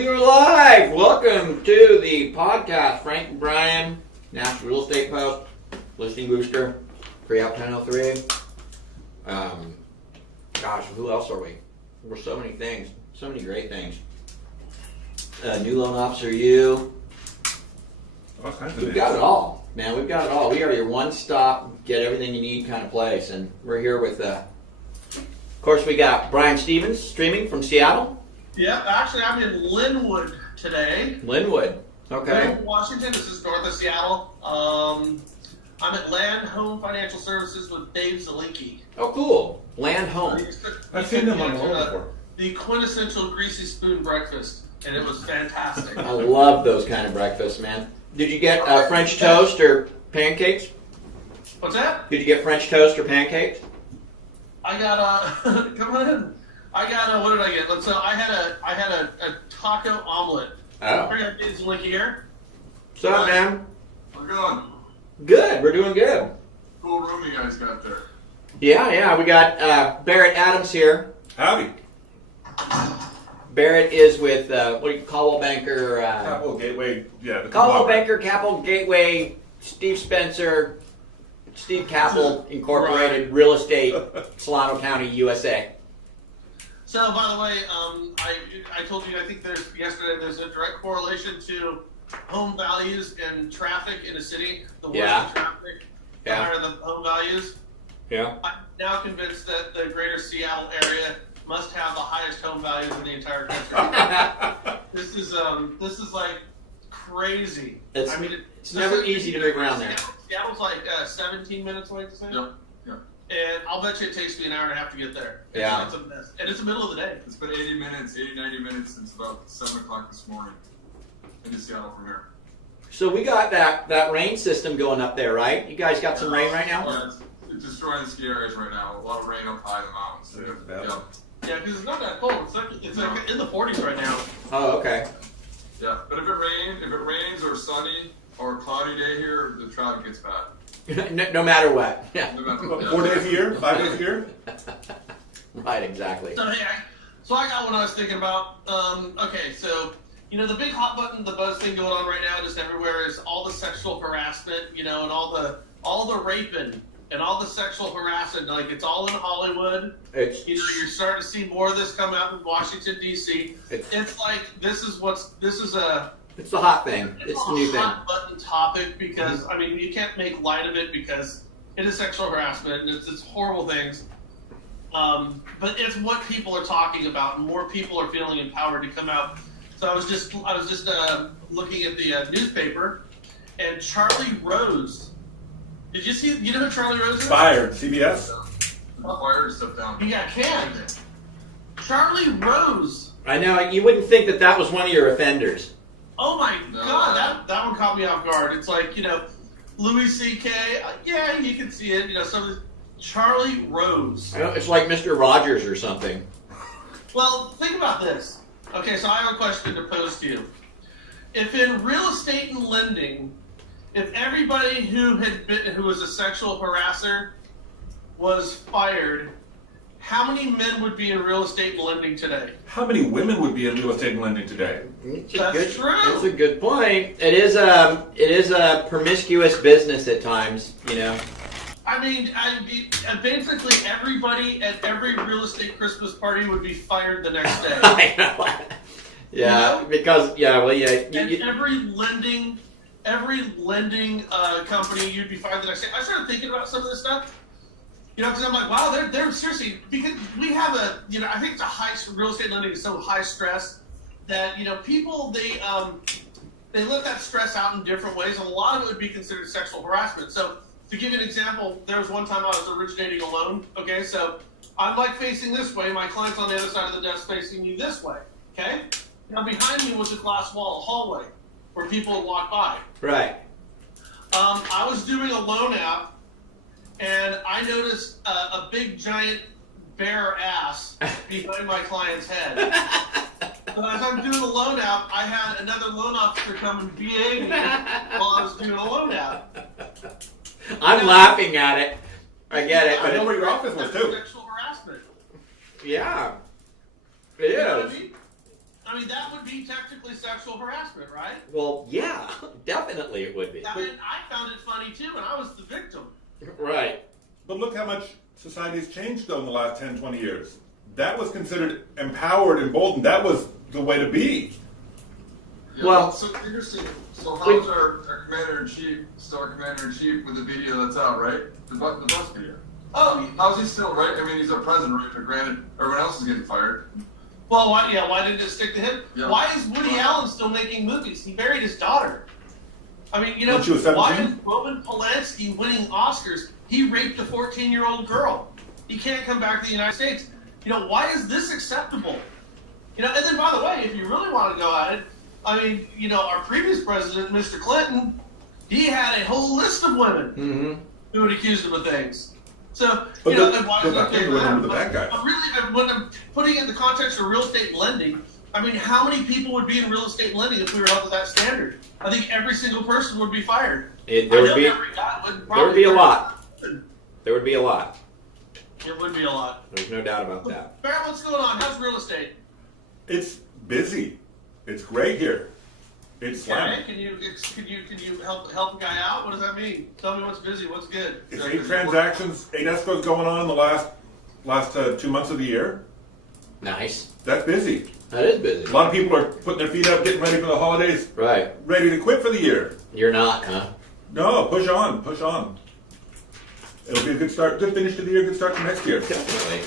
We are live! Welcome to the podcast. Frank and Brian, National Real Estate Post, Listing Booster, Pre-Out 1003. Gosh, who else are we? We're so many things. So many great things. New Loan Officer U. We've got it all, man. We've got it all. We are your one-stop, get everything you need kind of place. And we're here with, of course, we got Brian Stevens streaming from Seattle. Yeah, actually, I'm in Linwood today. Linwood, okay. Linwood, Washington. This is north of Seattle. I'm at Land Home Financial Services with Dave Zelinski. Oh, cool. Land Home. I've seen them on the road before. The quintessential greasy spoon breakfast, and it was fantastic. I love those kind of breakfasts, man. Did you get French toast or pancakes? What's that? Did you get French toast or pancakes? I got come on in. I got what did I get? So I had a taco omelet. Oh. Bring up Dave Zelinski here. What's up, man? How's it going? Good. We're doing good. Cool room you guys got there. Yeah. We got Barrett Adams here. Howdy. Barrett is with what do you Caldwell Banker? Capital Gateway. Yeah. Caldwell Banker, Capital Gateway, Steve Spencer, Steve Capital Incorporated, Real Estate, Solano County, USA. So, by the way, I told you, I think there's a direct correlation to home values and traffic in a city. The worse the traffic, the higher the home values. Yeah. I'm now convinced that the greater Seattle area must have the highest home values in the entire country. This is like crazy. It's never easy to move around there. Seattle's like 17 minutes away to say. Yep. And I'll bet you it takes me an hour and a half to get there. It's a mess. And it's the middle of the day. It's been 90 minutes since about 7 o'clock this morning into Seattle from here. So we got that rain system going up there, right? You guys got some rain right now? Yeah, it's destroying the ski areas right now. A lot of rain up high in the mountains. Yeah, because it's not that cold. It's like in the 40s right now. Oh, okay. Yeah, but if it rains or sunny or a cloudy day here, the traffic gets bad. no matter what. Yeah. No matter what. 4 days a year? 5 days a year? Right, exactly. So, hey, I got what I was thinking about. Okay, so, the big hot button, the buzz thing going on right now just everywhere is all the sexual harassment, and all the raping and all the sexual harassment. Like, it's all in Hollywood. You're starting to see more of this come out in Washington, D.C. It's like, it's the hot thing. It's the new thing. It's a hot button topic because, you can't make light of it because it is sexual harassment and it's horrible things. But it's what people are talking about, and more people are feeling empowered to come out. So I was just looking at the newspaper, and Charlie Rose. Did you see? You know who Charlie Rose is? Fired. CBS? Fired or stepped down? He got canned. Charlie Rose. I know. You wouldn't think that was one of your offenders. Oh my God, that one caught me off guard. It's like, Louis C.K., yeah, you can see it, some of the, Charlie Rose. I know, it's like Mr. Rogers or something. Well, think about this. Okay, so I have a question to pose to you. If in real estate and lending, if everybody who was a sexual harasser was fired, how many men would be in real estate and lending today? How many women would be in real estate and lending today? That's true. That's a good point. It is a promiscuous business at times, Basically everybody at every real estate Christmas party would be fired the next day. I know. Yeah, because every lending company, you'd be fired the next day. I started thinking about some of this stuff. Because I'm like, wow, they're seriously, because we have I think it's a high, real estate lending is so high stress that, people, they let that stress out in different ways, and a lot of it would be considered sexual harassment. So, to give you an example, there was one time I was originating a loan, okay, so I'm like facing this way, my client's on the other side of the desk facing me this way, okay? Now behind me was a glass wall, a hallway, where people would walk by. Right. I was doing a loan app, and I noticed a big giant bare ass behind my client's head. So as I'm doing the loan app, I had another loan officer come and BA me while I was doing a loan app. I'm laughing at it. I get it. I know where your office was too. Sexual harassment. Yeah. It is. You know what I mean? I mean, that would be technically sexual harassment, right? Well, yeah, definitely it would be. I mean, I found it funny too, and I was the victim. Right. But look how much society's changed though in the last 10, 20 years. That was considered empowered, emboldened. That was the way to be. Yeah, Well- so interesting. So how's our commander-in-chief, still our commander-in-chief with the video that's out, right? The bus video. Oh, How's he still, right? I mean, he's our president, right? But granted, everyone else is getting fired. well, why didn't it stick to him? Yeah. Why is Woody Allen still making movies? He buried his daughter. I mean, When she was 17? why is Roman Polanski winning Oscars? He raped a 14-year-old girl. He can't come back to the United States. Why is this acceptable? And then, by the way, if you really want to go at it, I mean, our previous president, Mr. Clinton, he had a whole list of women who had accused him of things. So, But and why is I that think okay we're for under that? the bad guy. But really, when I'm putting it in the context of real estate lending, I mean, how many people would be in real estate lending if we were held to that standard? I think every single person would be fired. There would be a lot. There would be a lot. It would be a lot. There's no doubt about that. Barrett, what's going on? How's real estate? It's busy. It's great here. It's slamming. Can you help a guy out? What does that mean? Tell me what's busy, what's good. It's 8 transactions, 8 escrows going on in the last 2 months of the year. Nice. That's busy. That is busy. A lot of people are putting their feet up, getting ready for the holidays, Right. ready to quit for the year. You're not, huh? No, push on, push on. It'll be a good start, good finish to the year, good start to next year. Definitely.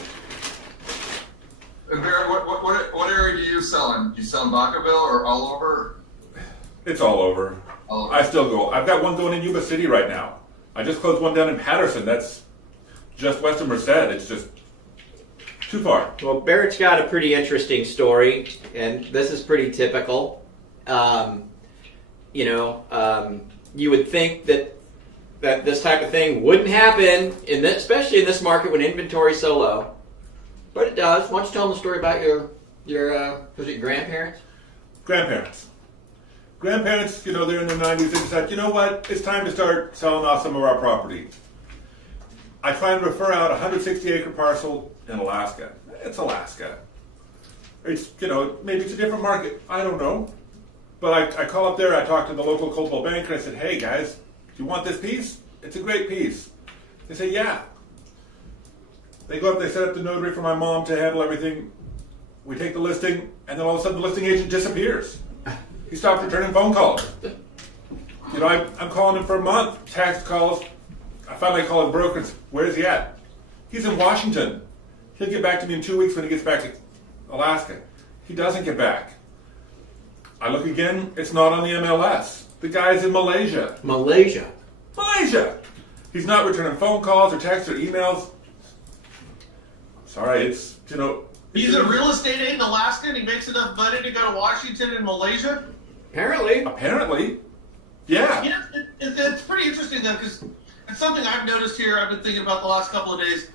And Barrett, what area do you sell in? Do you sell in Vacaville or all over? It's all over. All over. I still go. I've got one going in Yuba City right now. I just closed one down in Patterson. That's just west of Merced. It's just too far. Well, Barrett's got a pretty interesting story, and this is pretty typical. You would think that this type of thing wouldn't happen, especially in this market when inventory's so low. But it does. Why don't you tell them the story about your was it grandparents? Grandparents. Grandparents, they're in their 90s. They decide, you know what? It's time to start selling off some of our property. I try and refer out a 160-acre parcel in Alaska. It's Alaska. It's, maybe it's a different market. I don't know. But I call up there, I talk to the local Coldwell banker, I said, hey guys, do you want this piece? It's a great piece. They say, yeah. They go up, they set up the notary for my mom to handle everything. We take the listing, and then all of a sudden the listing agent disappears. He stopped returning phone calls. I'm calling him for a month, text calls. I finally call his broker and say, where's he at? He's in Washington. He'll get back to me in 2 weeks when he gets back to Alaska. He doesn't get back. I look again, it's not on the MLS. The guy's in Malaysia. Malaysia. He's not returning phone calls or texts or emails. Sorry, it's, He's a real estate agent in Alaska and he makes enough money to go to Washington and Malaysia? Apparently. Yeah. It's pretty interesting though, because it's something I've noticed here, I've been thinking about the last couple of days.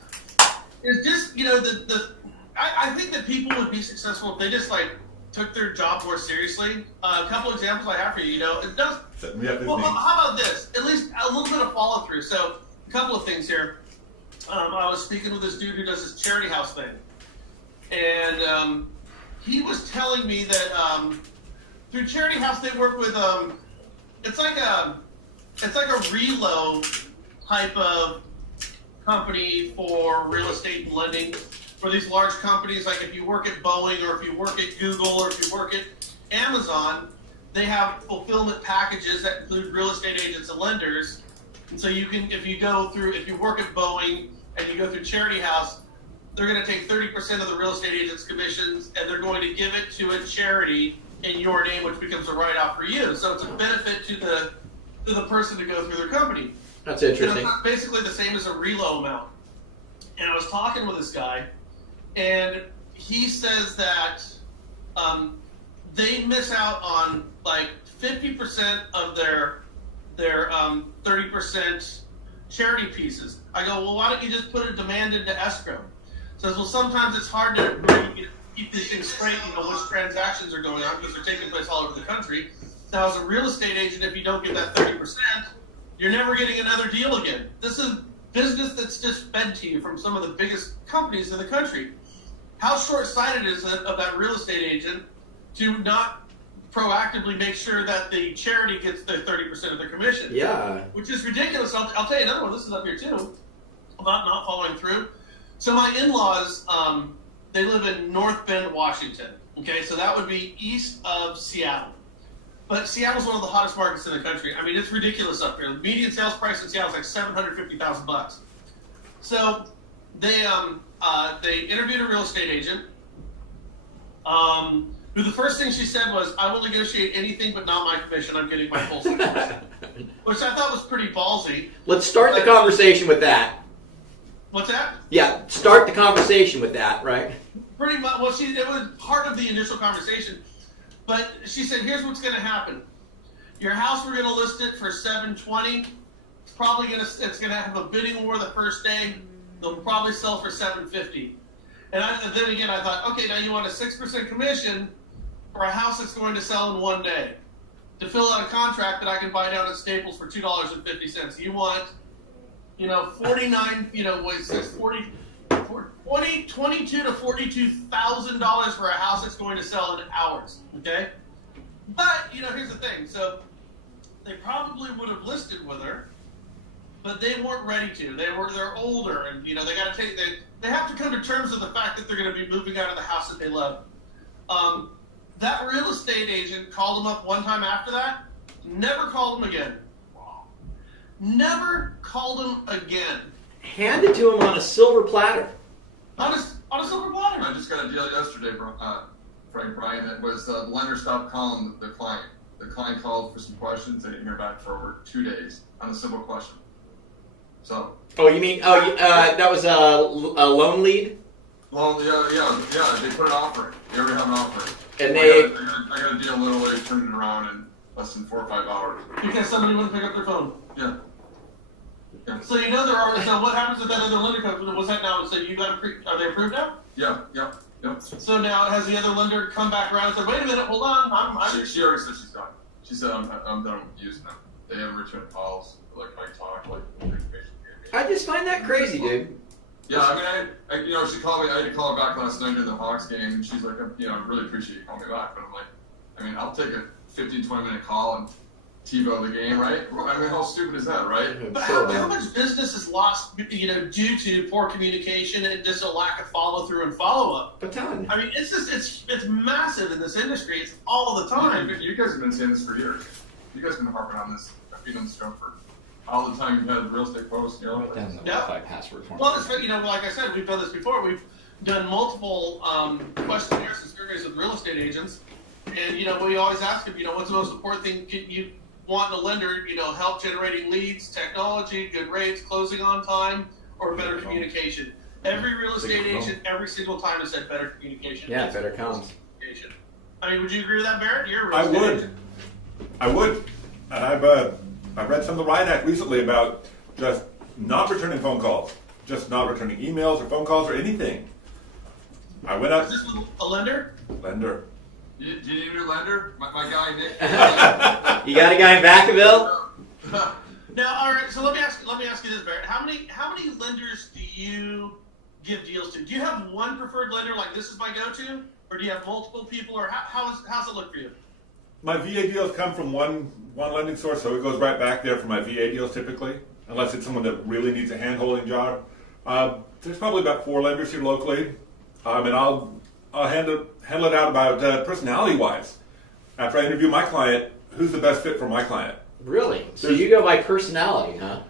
Is just, I think that people would be successful if they just took their job more seriously. A couple examples I have for you, it does. Well, how about this? At least a little bit of follow through. So, a couple of things here. I was speaking with this dude who does this charity house thing, and he was telling me that through charity house they work with it's like a reload type of company for real estate and lending. For these large companies, like if you work at Boeing or if you work at Google or if you work at Amazon, they have fulfillment packages that include real estate agents and lenders. And so you can, if you work at Boeing and you go through Charity House, they're going to take 30% of the real estate agent's commissions and they're going to give it to a charity in your name, which becomes a write-off for you. So it's a benefit to the person to go through their company. That's interesting. And it's basically the same as a reload amount. And I was talking with this guy, and he says that they miss out on 50% of their 30% charity pieces. I go, well, why don't you just put a demand into escrow? Says, well, sometimes it's hard to really keep these things straight, which transactions are going on because they're taking place all over the country. Now, as a real estate agent, if you don't get that 30%, you're never getting another deal again. This is business that's just fed to you from some of the biggest companies in the country. How short-sighted is it of that real estate agent to not proactively make sure that the charity gets their 30% of their commission. Yeah. Which is ridiculous. I'll tell you another one. This is up here too, about not following through. So my in-laws, they live in North Bend, Washington. Okay, so that would be east of Seattle. But Seattle's one of the hottest markets in the country. I mean, it's ridiculous up here. The median sales price in Seattle is like $750,000. So they interviewed a real estate agent, who the first thing she said was, "I will negotiate anything but not my commission. I'm getting my full 6%." Which I thought was pretty ballsy. Let's start the conversation with that. What's that? Yeah, start the conversation with that, right? Pretty much. Well, it was part of the initial conversation. But she said, "Here's what's going to happen. Your house, we're going to list it for $720. It's going to have a bidding war the first day. They'll probably sell for $750." And then again, I thought, okay, now you want a 6% commission for a house that's going to sell in one day to fill out a contract that I can buy down at Staples for $2.50. You want, 49, $22,000 to $42,000 for a house that's going to sell in hours. Okay, but here's the thing. So they probably would have listed with her, but they weren't ready to. They're older, and they got to they have to come to terms with the fact that they're going to be moving out of the house that they love. That real estate agent called them up one time after that, never called them again. Never called them again. Handed to him on a silver platter. On a silver platter. I just got a deal yesterday, Brian, that was the lender stopped calling the client. The client called for some questions. They didn't hear back for over 2 days on a simple question. So. Oh, you mean, that was a loan lead? Well, yeah. They put an offer in. They already have an offer. And I got a deal literally turning around in less than 4 or 5 hours. Because somebody wouldn't pick up their phone. Yeah. So there are. So what happens with that other lender company? Was that now? So you got are they approved now? Yeah. So now has the other lender come back around and said, "Wait a minute, hold on, She already said she's done. She said I'm done using them. They have returned calls, like I talk, like information. I just find that crazy, dude. Yeah, I mean, she called me. I had to call her back last night during the Hawks game, and she's like, I really appreciate you calling me back, but I'm like, I mean, I'll take a 15-20 minute call and TiVo the game, right? I mean, how stupid is that, right? But how much business is lost, due to poor communication and just a lack of follow through and follow up? A ton. I mean, it's massive in this industry. It's all the time. You guys have been saying this for years. You guys have been harping on this. I've been on this show for all the time. You've had real estate posts, Write down the Wi-Fi password for me. Well, it's, like I said, we've done this before. We've done multiple questionnaires and surveys with real estate agents, and we always ask them, what's the most important thing you want in a lender? Help generating leads, technology, good rates, closing on time, or better communication. Every real estate agent, every single time, has said better communication. Yeah, better comms. I mean, would you agree with that, Barrett? You're a real I estate would. agent. I would. And I've read some of the Riot Act recently about just not returning phone calls, just not returning emails or phone calls or anything. I went up. Is this with a lender? Lender. Do you need a new lender? My guy Nick. You got a guy in Vacaville? Now, all right. So let me ask you this, Barrett. How many lenders do you give deals to? Do you have one preferred lender, like this is my go-to, or do you have multiple people, or how's it look for you? My VA deals come from one lending source, so it goes right back there for my VA deals typically, unless it's someone that really needs a hand-holding job. There's probably about 4 lenders here locally, and I'll handle it out about personality-wise. After I interview my client, who's the best fit for my client? Really? So you go by personality, huh?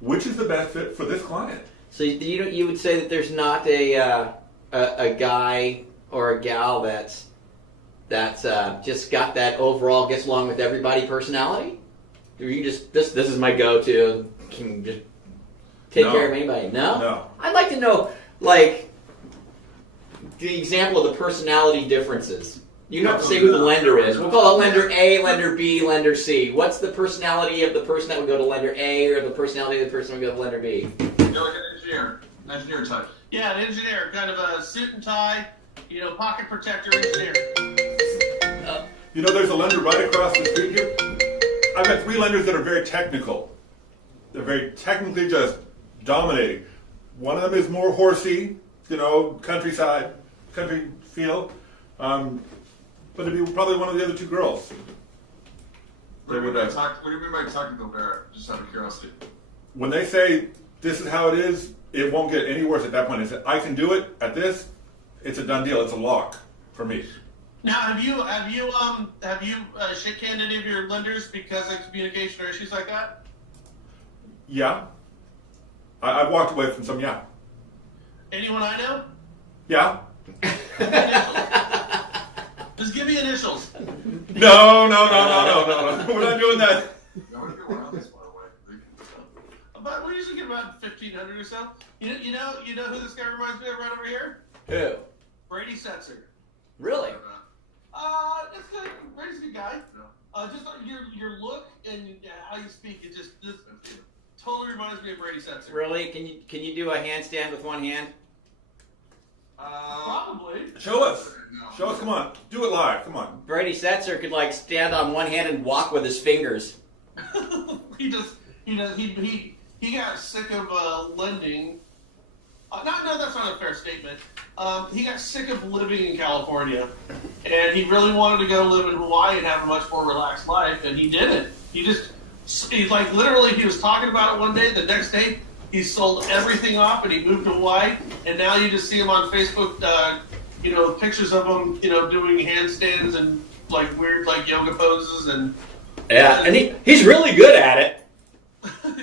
Which is the best fit for this client? So you would say that there's not a guy or a gal that's just got that overall gets along with everybody personality? Or you just this is my go-to, can just take care of anybody? No. I'd like to know, like, the example of the personality differences. You don't have to say who the lender is. We'll call it lender A, lender B, lender C. What's the personality of the person that would go to lender A, or the personality of the person that would go to lender B? You're like an engineer type. Yeah, an engineer, kind of a suit and tie, pocket protector engineer. There's a lender right across the street here. I've got 3 lenders that are very technical. They're very technically just dominating. One of them is more horsey, countryside, country feel. but it'd be probably one of the other two girls. What do you mean by technical, Barrett? Just out of curiosity. When they say this is how it is, it won't get any worse at that point. They say I can do it at this. It's a done deal. It's a lock for me. Now, have you shit-canned any of your lenders because of communication or issues like that? Yeah. I've walked away from some. Yeah. Anyone I know? Yeah. Just give me initials. No. We're not doing that. That would be around this, by the way. But we usually get about 1,500 or so. You know who this guy reminds me of right over here? Who? Brady Setzer. Really? It's good. Brady's a good guy. Just your look and how you speak, this totally reminds me of Brady Setzer. Really? Can you do a handstand with one hand? Probably. Show us. No. Show us. Come on. Do it live. Come on. Brady Setzer could like stand on one hand and walk with his fingers. He got sick of lending. No, that's not a fair statement. He got sick of living in California, and he really wanted to go live in Hawaii and have a much more relaxed life, and he didn't. He's like literally, he was talking about it one day. The next day, he sold everything off and he moved to Hawaii, and now you just see him on Facebook. Pictures of him, doing handstands and like weird like yoga poses and. Yeah, and he's really good at it.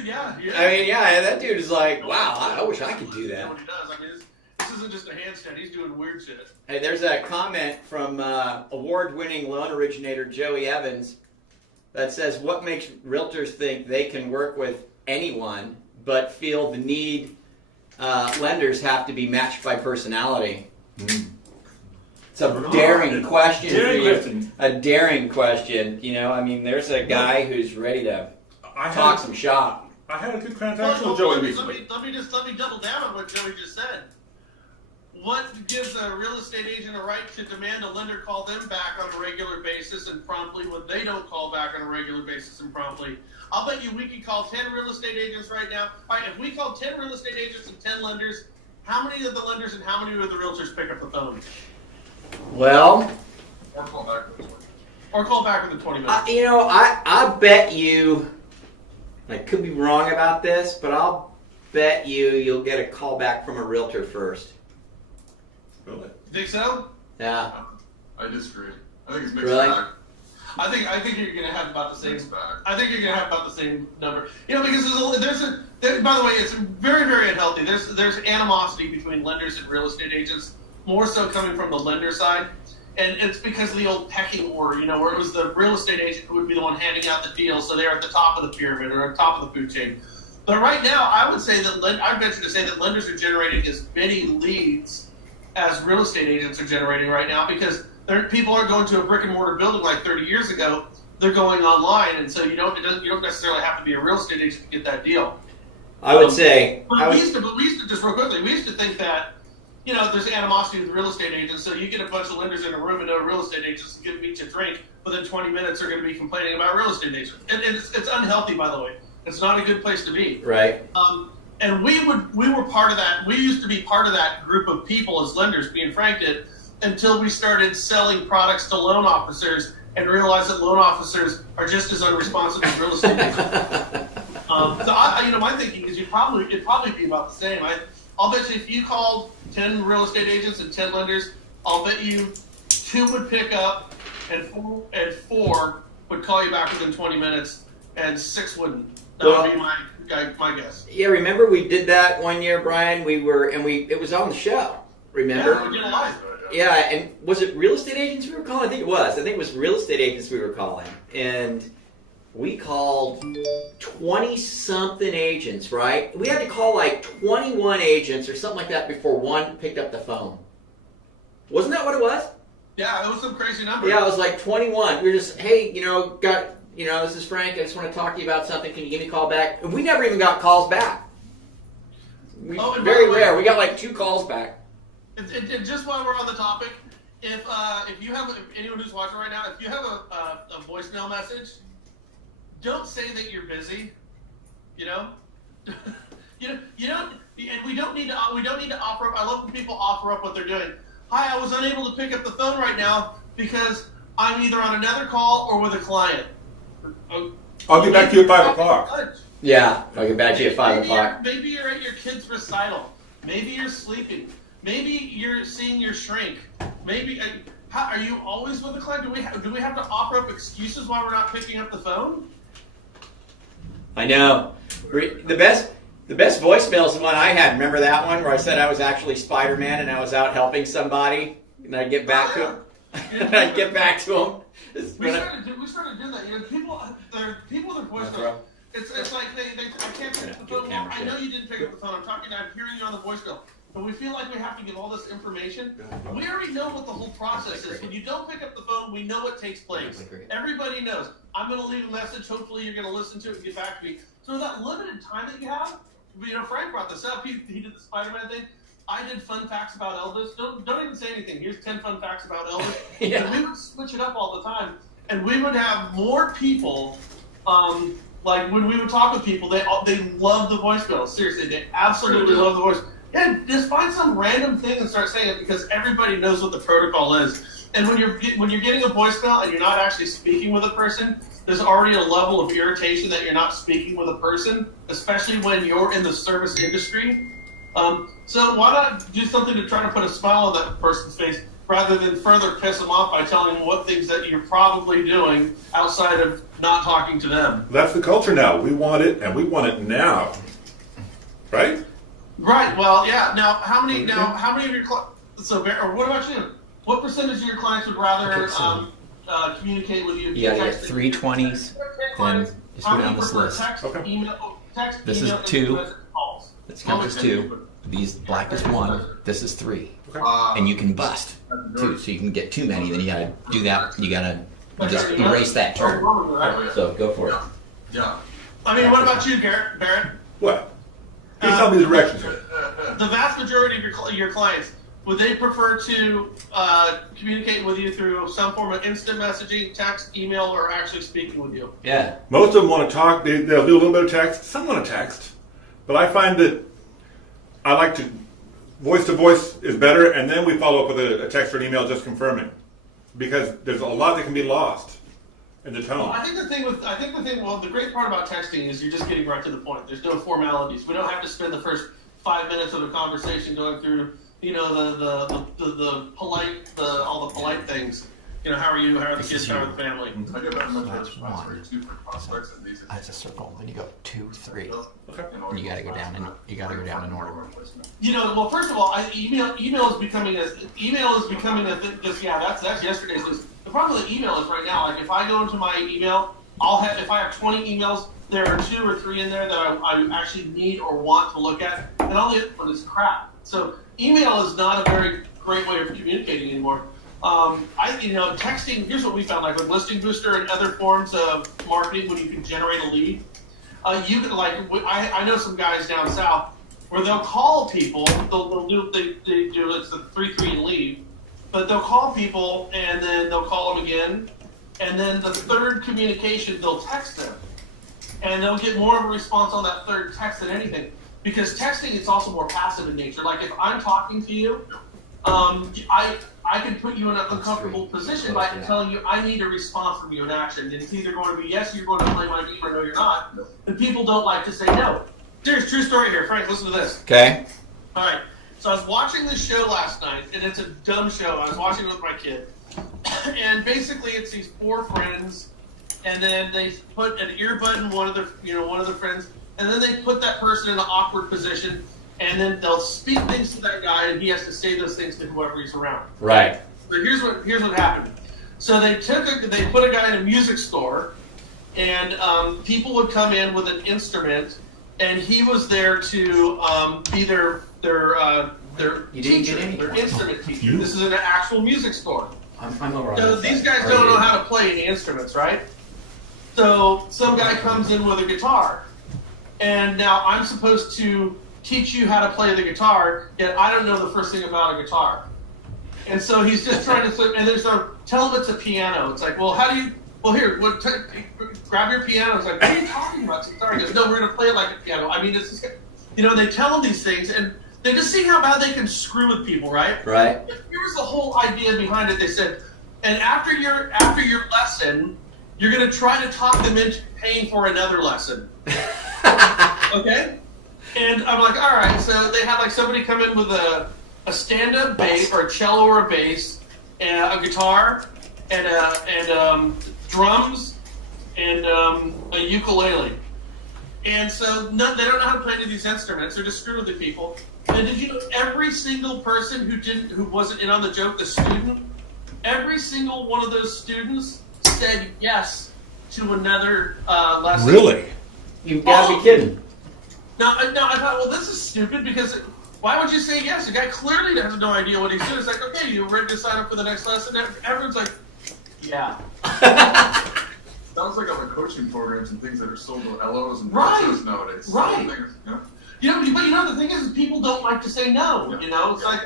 yeah. I mean, yeah, that dude is like, wow, I wish I could do that. What he does. I mean, this isn't just a handstand. He's doing weird shit. Hey, there's a comment from award-winning loan originator Joey Evans that says, what makes realtors think they can work with anyone but feel the need lenders have to be matched by personality? It's a daring question for you. A daring question. I mean, there's a guy who's ready to talk some shop. I had a good transaction with Joey recently. Let me double down on what Joey just said. What gives a real estate agent a right to demand a lender call them back on a regular basis and promptly when they don't call back on a regular basis and promptly? I'll bet you we could call 10 real estate agents right now. All right, if we called 10 real estate agents and 10 lenders, how many of the lenders and how many of the realtors pick up the phone? Well, Or call back with 20. Or call back within 20 minutes. I bet you, I could be wrong about this, but I'll bet you'll get a call back from a realtor first. Really? Think so? Yeah. I disagree. I think it's mixed Really? bag. I think you're going to have about the same. Mixed bag. I think you're going to have about the same number. Because by the way, it's very, very unhealthy. There's animosity between lenders and real estate agents, more so coming from the lender side. And it's because of the old pecking order, where it was the real estate agent who would be the one handing out the deal, so they're at the top of the pyramid or at the top of the food chain. But right now, I would say that I venture to say that lenders are generating as many leads as real estate agents are generating right now because people aren't going to a brick and mortar building like 30 years ago. They're going online, and so you don't necessarily have to be a real estate agent to get that deal. I would say. We used to just real quickly. We used to think that there's animosity with real estate agents, so you get a bunch of lenders in a room and no real estate agents to give each a drink. Within 20 minutes, they're going to be complaining about real estate agents, and it's unhealthy, by the way. It's not a good place to be. Right. And we were part of that. We used to be part of that group of people as lenders, being frank, did, until we started selling products to loan officers and realized that loan officers are just as unresponsive as real estate agents. My thinking is it'd probably be about the same. I'll bet you if you called 10 real estate agents and 10 lenders, I'll bet you 2 would pick up and 4 would call you back within 20 minutes and 6 wouldn't. That would be my guess. Yeah, remember we did that one year, Brian? It was on the show. Remember? Yeah, we did live. Yeah, and was it real estate agents we were calling? I think it was. I think it was real estate agents we were calling. And we called 20-something agents, right? We had to call like 21 agents or something like that before one picked up the phone. Wasn't that what it was? Yeah, it was some crazy number. Yeah, it was like 21. We were just, hey, this is Frank. I just want to talk to you about something. Can you give me a call back? And we never even got calls back. Very rare. We got like 2 calls back. And just while we're on the topic, if anyone who's watching right now, if you have a voicemail message, don't say that you're busy. You don't, and we don't need to offer up. I love when people offer up what they're doing. Hi, I was unable to pick up the phone right now because I'm either on another call or with a client. I'll get back to you at 5 o'clock. Yeah, I'll get back to you at 5 o'clock. Maybe you're at your kid's recital. Maybe you're sleeping. Maybe you're seeing your shrink. Maybe are you always with a client? Do we have to offer up excuses why we're not picking up the phone? I know. The best voicemail is the one I had. Remember that one where I said I was actually Spider-Man and I was out helping somebody, and I'd get back to him. And I'd get back to him. We started doing that. You know, people with their voicemail. It's like I can't pick up the phone. Well, I know you didn't pick up the phone. I'm hearing you on the voicemail. But we feel like we have to give all this information. We already know what the whole process is. When you don't pick up the phone, we know what takes place. Everybody knows. I'm going to leave a message. Hopefully you're going to listen to it and get back to me. So that limited time that you have, you know, Frank brought this up. He did the Spider-Man thing. I did fun facts about Elvis. Don't even say anything. Here's 10 fun facts about Elvis. Yeah. And we would switch it up all the time. And we would have more people, like when we would talk with people, they love the voicemail. Seriously, they absolutely love the voice. Yeah, just find some random thing and start saying it because everybody knows what the protocol is. And when you're getting a voicemail and you're not actually speaking with a person, there's already a level of irritation that you're not speaking with a person, especially when you're in the service industry. So why not do something to try to put a smile on that person's face rather than further piss them off by telling them what things that you're probably doing outside of not talking to them. That's the culture now. We want it, and we want it now. Right? Right. Well, yeah. Now, how many of your clients? Or what about you? What percentage of your clients would rather communicate with you? You gotta get 320s, then just go down this list. Text, email, This is 2. This count as 2. These black is 1. This is 3. And you can bust 2, so you can get too many. Then you gotta do that. You gotta just erase that term. So go for it. Yeah. I mean, what about you, Barrett? What? You tell me the directions. The vast majority of your clients, would they prefer to communicate with you through some form of instant messaging, text, email, or actually speaking with you? Yeah. Most of them want to talk. They'll do a little bit of text. Some want to text. But I find that I like to voice is better, and then we follow up with a text or an email just confirming. Because there's a lot that can be lost in the tone. Well, the great part about texting is you're just getting right to the point. There's no formalities. We don't have to spend the first 5 minutes of the conversation going through, you know, the polite, all the polite things. You know, how are you? How are the kids? How are the family? I get better mental That's response one. rate too for prospects and these. That's a circle. Then you go 2, 3. Okay. And you gotta go down in order. You know, well, first of all, email is becoming a thing. Just that's yesterday's news. The problem with email is right now, like if I go into my email, if I have 20 emails, there are 2 or 3 in there that I actually need or want to look at, and all the other one is crap. So email is not a very great way of communicating anymore. Texting. Here's what we found: like with Listing Booster and other forms of marketing, when you can generate a lead, you can I know some guys down south where they'll call people. They do it's the 3-3 and leave, but they'll call people and then they'll call them again, and then the third communication they'll text them, and they'll get more of a response on that third text than anything because texting is also more passive in nature. Like if I'm talking to you, I can put you in an uncomfortable position by telling you I need a response from you in action. And it's either going to be yes, you're going to play my game, or no, you're not. And people don't like to say no. There's true story here, Frank. Listen to this. Okay. All right. So I was watching this show last night, and it's a dumb show. I was watching it with my kid, and basically it's these 4 friends, and then they put an earbud in one of their friends, and then they put that person in an awkward position. And then they'll speak things to that guy, and he has to say those things to whoever he's around. Right. So here's what happened. So they put a guy in a music store, and people would come in with an instrument, and he was there to be their teacher, their instrument teacher. This is an actual music store. I'm over. So these guys don't know how to play any instruments, right? So some guy comes in with a guitar, and now I'm supposed to teach you how to play the guitar, yet I don't know the first thing about a guitar. And so he's just trying to, and there's tell him it's a piano. It's like, well, how do you, well, here, grab your piano. It's like, what are you talking about? It's a guitar. He goes, no, we're going to play it like a piano. I mean, it's just, they tell him these things, and they just see how bad they can screw with people, right? Right. Here's the whole idea behind it. They said, And after your lesson, you're going to try to talk them into paying for another lesson. Okay? And I'm like, all right. So they had like somebody come in with a stand-up bass or a cello or a bass, and a guitar, and drums, and a ukulele. And so they don't know how to play any of these instruments. They're just screwing with the people. And did you know every single person who wasn't in on the joke, the student, every single one of those students said yes to another lesson. Really? You've got to be kidding. No, I thought, well, this is stupid because why would you say yes? The guy clearly has no idea what he's doing. It's like, okay, you ready to sign up for the next lesson? Everyone's like, yeah. Sounds like other coaching programs and things that are sold to LOs and Right. coaches nowadays. Right. Things, you know? But the thing is, people don't like to say no. You know, it's like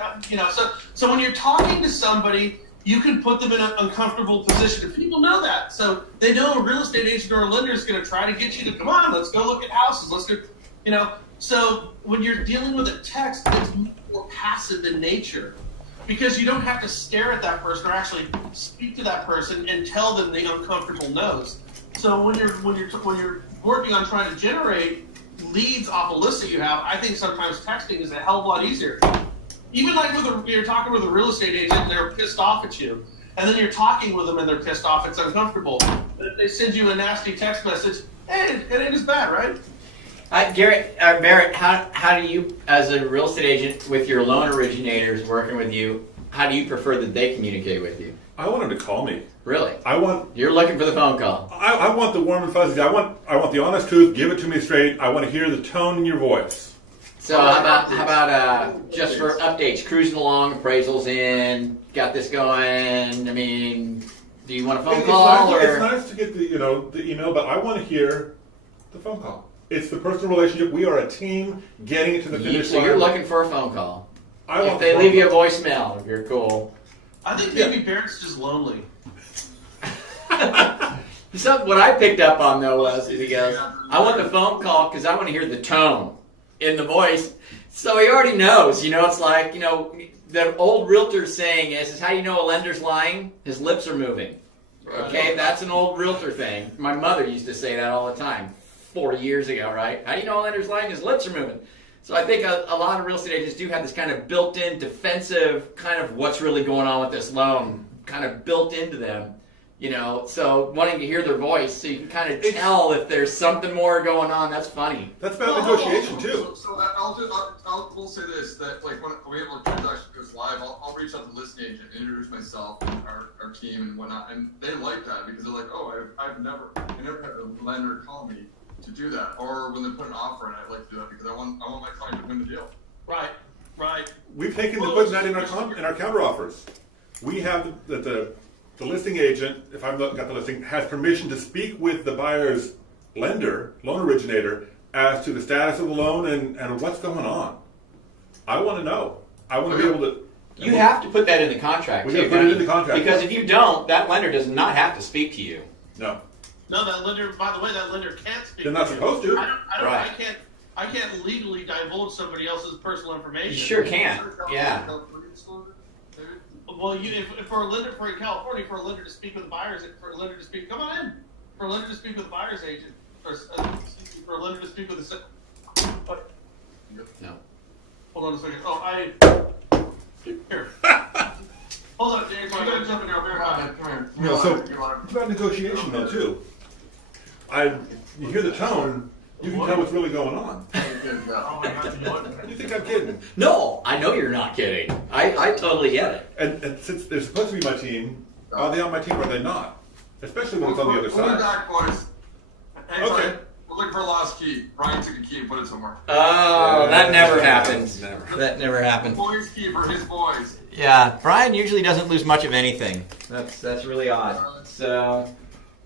so when you're talking to somebody, you can put them in an uncomfortable position. If people know that, so they know a real estate agent or a lender is going to try to get you to come on, let's go look at houses, let's go, So when you're dealing with a text, it's more passive in nature because you don't have to stare at that person or actually speak to that person and tell them the uncomfortable no's. So when you're working on trying to generate leads off a list that you have, I think sometimes texting is a hell of a lot easier. Even like you're talking with a real estate agent and they're pissed off at you, and then you're talking with them and they're pissed off, it's uncomfortable. But if they send you a nasty text message, hey, it ain't as bad, right? Barrett, how do you, as a real estate agent with your loan originators working with you, how do you prefer that they communicate with you? I want them to call me. Really? You're looking for the phone call. I want the warm and fuzzy. I want the honest truth. Give it to me straight. I want to hear the tone in your voice. So how about just for updates, cruising along, appraisals in, got this going? I mean, do you want a phone call? It's nice to get the email, but I want to hear the phone call. It's the personal relationship. We are a team getting it to the finish line. So you're looking for a phone call. If if they leave you a voicemail, you're cool. I think maybe Barrett's just lonely. What I picked up on though was he goes, I want the phone call because I want to hear the tone in the voice. So he already knows, it's like, the old realtor saying is how do you know a lender's lying? His lips are moving. Okay, that's an old realtor thing. My mother used to say that all the time 40 years ago, right? How do you know a lender's lying? His lips are moving. So I think a lot of real estate agents do have this kind of built-in defensive kind of what's really going on with this loan kind of built into them. So wanting to hear their voice so you can kind of tell if there's something more going on. That's funny. That's about negotiation too. So we'll say this, that like when we have a transaction goes live, I'll reach out to the listing agent, introduce myself, our team and whatnot, and they like that because they're like, oh, I never had a lender call me to do that, or when they put an offer in, I like to do that because I want my client to win the deal. Right. We've taken the putting that in our counter offers. We have the listing agent, if I've got the listing, has permission to speak with the buyer's loan originator, as to the status of the loan and what's going on. I want to know. I want to be able to. You have to put that in the contract. We have to put it in the contract. Because if you don't, that lender does not have to speak to you. No. No, that lender. By the way, that lender can't speak. They're not supposed to. I can't legally divulge somebody else's personal information. You sure can. Yeah. Well, if for a lender in California, for a lender to speak with the buyers, for a lender to speak, come on in. For a lender to speak with the buyer's agent, for a lender to speak with the. No. Hold on a second. Here. Hold on, James. I'm gonna jump in there. Come here. No, so it's about negotiation though too. You hear the tone, you can tell what's really going on. You think I'm kidding? No, I know you're not kidding. I totally get it. And since they're supposed to be my team, are they on my team or are they not? Especially when it's on the other We'll be side. back, boys. Hey, Okay. We're looking for a lost key. Brian took a key and put it somewhere. Oh, that never happens. That never happens. Boys' key for his boys. Yeah, Brian usually doesn't lose much of anything. That's really odd. So,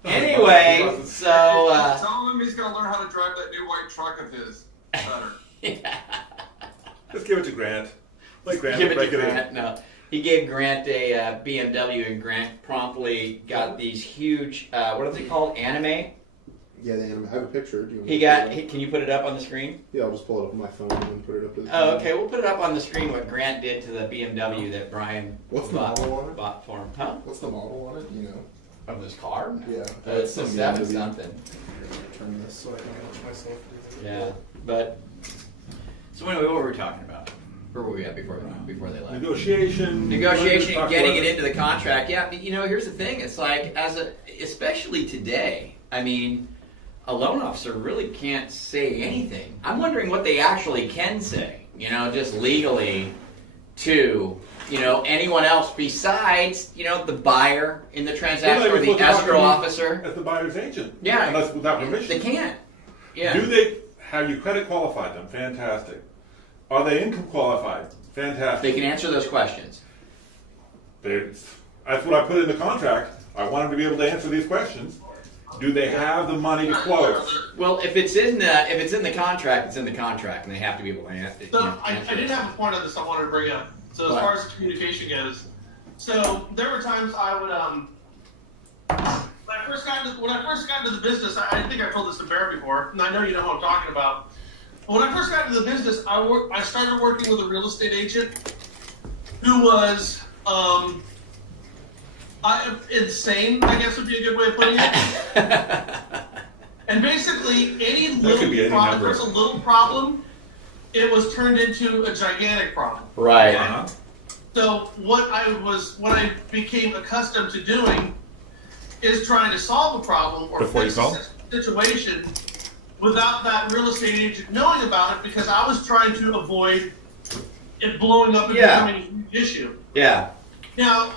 anyway, Tell him he's gonna learn how to drive that new white truck of his better. yeah. Just give it to Grant. Let Grant Give it break to it in. Grant. No, he gave Grant a BMW, and Grant promptly got these huge. What are they called? Anime. Yeah, the anime. I have a picture. Do you want He me to got. pull it up? Can you put it up on the screen? Yeah, I'll just pull it up on my phone and then put it up. To the Oh, okay. We'll put it up on the screen. What Grant did to the BMW that Brian What's the bought, model on it? bought for him. Huh? What's the model on it? You know. Of this car? Yeah. It's a Some 7 BMW. something. Turn this so I can watch myself. Yeah, but so anyway, what were we talking about? Where were we at before they left? Negotiation, Getting it into the contract. Yeah, but here's the thing. It's like especially today. I mean, a loan officer really can't say anything. I'm wondering what they actually can say. Just legally to anyone else besides the buyer in the transaction or the escrow officer. As the buyer's agent. Yeah, unless without permission. They can't. Yeah. Have you credit qualified them? Fantastic. Are they income qualified? Fantastic. They can answer those questions. That's what I put in the contract. I want them to be able to answer these questions. Do they have the money to close? Well, if it's in the contract, it's in the contract, and they have to be able to answer. So I did have a point on this I wanted to bring up. So as far as communication goes, so there were times I would when I first got into the business, I think I told this to Barrett before, and I know you know who I'm talking about. When I first got into the business, I started working with a real estate agent who was insane, I guess would be a good way of putting it. And basically, any little problem, it was turned into a gigantic problem. Right. Uh-huh. So what I became accustomed to doing is trying to solve a problem or fix a situation without that real estate agent knowing about it, because I was trying to avoid it blowing up and becoming a huge issue. Yeah. Now,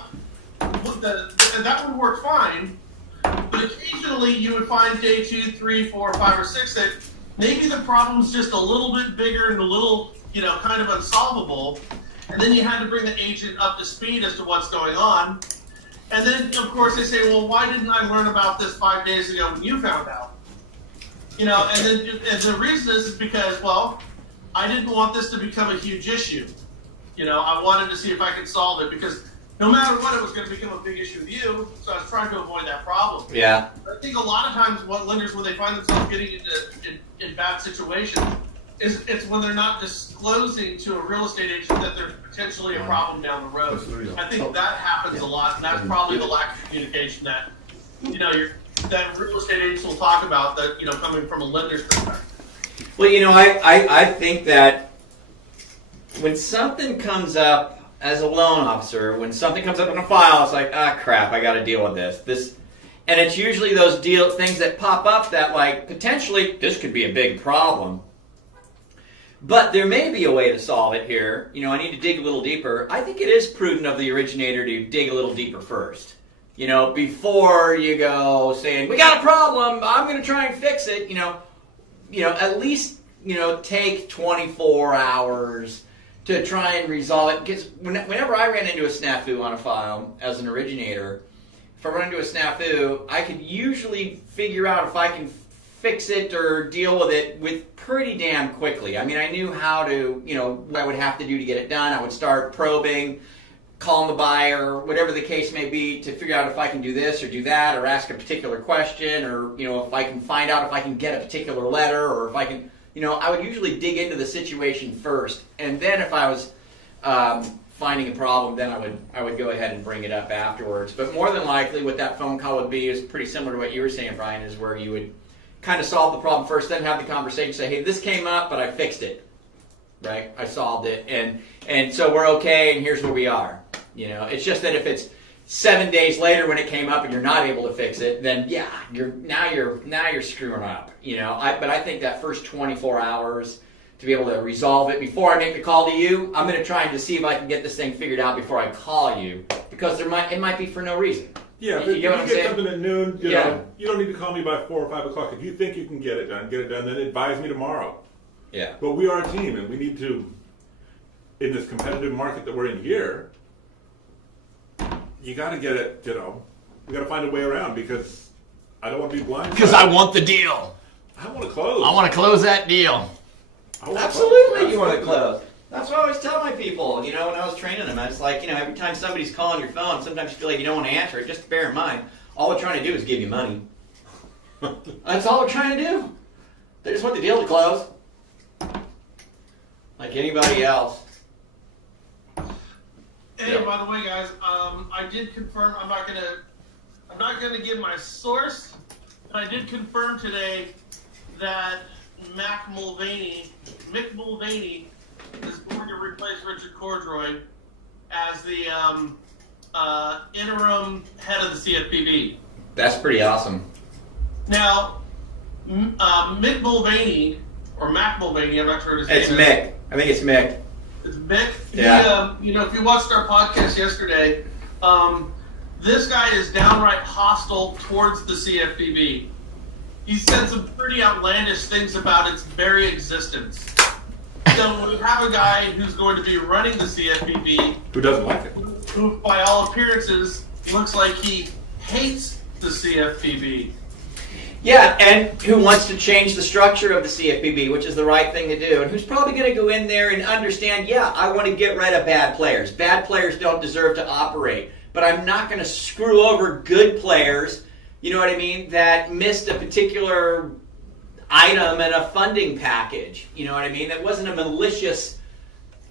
that would work fine, but occasionally you would find day 2, 3, 4, 5, or 6 that maybe the problem's just a little bit bigger and a little, kind of unsolvable, and then you had to bring the agent up to speed as to what's going on. And then, of course, they say, well, why didn't I learn about this 5 days ago when you found out? And the reason is because, well, I didn't want this to become a huge issue. I wanted to see if I could solve it, because no matter what, it was going to become a big issue with you, so I was trying to avoid that problem. Yeah. I think a lot of times what lenders, when they find themselves getting in bad situations, is it's when they're not disclosing to a real estate agent that there's potentially a problem down the road. I think that happens a lot, and that's probably the lack of communication that that real estate agents will talk about, that coming from a lender's perspective. Well, I think that when something comes up as a loan officer, when something comes up in a file, it's like, crap, I got to deal with this, and it's usually those things that pop up that, like, potentially this could be a big problem. But there may be a way to solve it here. I need to dig a little deeper. I think it is prudent of the originator to dig a little deeper first. Before you go saying, we got a problem, I'm going to try and fix it. At least, take 24 hours to try and resolve it. Because whenever I ran into a snafu on a file as an originator, if I run into a snafu, I could usually figure out if I can fix it or deal with it with pretty damn quickly. I mean, I knew how to, what I would have to do to get it done. I would start probing, calling the buyer, whatever the case may be, to figure out if I can do this or do that, or ask a particular question, or, if I can find out if I can get a particular letter, or if I can, I would usually dig into the situation first. And then if I was finding a problem, then I would go ahead and bring it up afterwards. But more than likely, what that phone call would be is pretty similar to what you were saying, Brian, is where you would kind of solve the problem first, then have the conversation, say, hey, this came up, but I fixed it, right? I solved it, and so we're okay, and here's where we are. It's just that if it's 7 days later when it came up and you're not able to fix it, then yeah, you're screwing up. But I think that first 24 hours to be able to resolve it before I make the call to you, I'm going to try and just see if I can get this thing figured out before I call you, because it might be for no reason. Yeah, if you get something at noon, you don't need to call me by 4 or 5 o'clock. If you think you can get it done, then advise me tomorrow. Yeah. But we are a team, and we need to, in this competitive market that we're in here, you got to get it, we got to find a way around, because I don't want to be blind. Because I want the deal. I want to close. I want to close that deal. Absolutely, you want to close. That's what I always tell my people, when I was training them. I was like, every time somebody's calling your phone, sometimes you feel like you don't want to answer it. Just bear in mind, all we're trying to do is give you money. That's all they're trying to do. They just want the deal to close, like anybody else. Hey, by the way, guys, I did confirm. I'm not gonna give my source, but I did confirm today that Mick Mulvaney is going to replace Richard Cordroy as the interim head of the CFPB. That's pretty awesome. Now, Mick Mulvaney, or Mac Mulvaney, I'm not sure his name is. It's Mick. I think it's Mick. It's Mick. Yeah. He, if you watched our podcast yesterday, this guy is downright hostile towards the CFPB. He said some pretty outlandish things about its very existence. So we have a guy who's going to be running the CFPB, Who doesn't like it? who, by all appearances, looks like he hates the CFPB. Yeah, and who wants to change the structure of the CFPB, which is the right thing to do, and who's probably going to go in there and understand, yeah, I want to get rid of bad players. Bad players don't deserve to operate, but I'm not going to screw over good players, you know what I mean, that missed a particular item in a funding package, you know what I mean? That wasn't a malicious,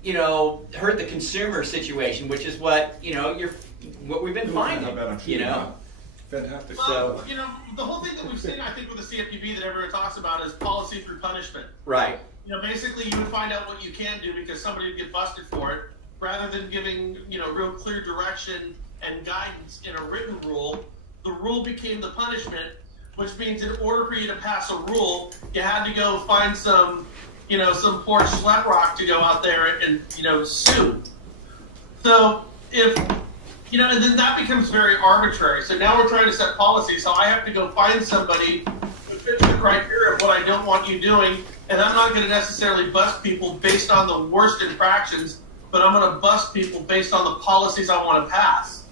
hurt the consumer situation, which is what, what we've been finding, Fantastic. Well, the whole thing that we've seen, I think, with the CFPB that everyone talks about is policy through punishment. Right. Basically you would find out what you can do because somebody would get busted for it, rather than giving, real clear direction and guidance in a written rule. The rule became the punishment, which means in order for you to pass a rule, you had to go find some poor schlep rock to go out there and, sue. So and then that becomes very arbitrary. So now we're trying to set policy. So I have to go find somebody who fits the criteria of what I don't want you doing. And I'm not going to necessarily bust people based on the worst infractions, but I'm going to bust people based on the policies I want to pass.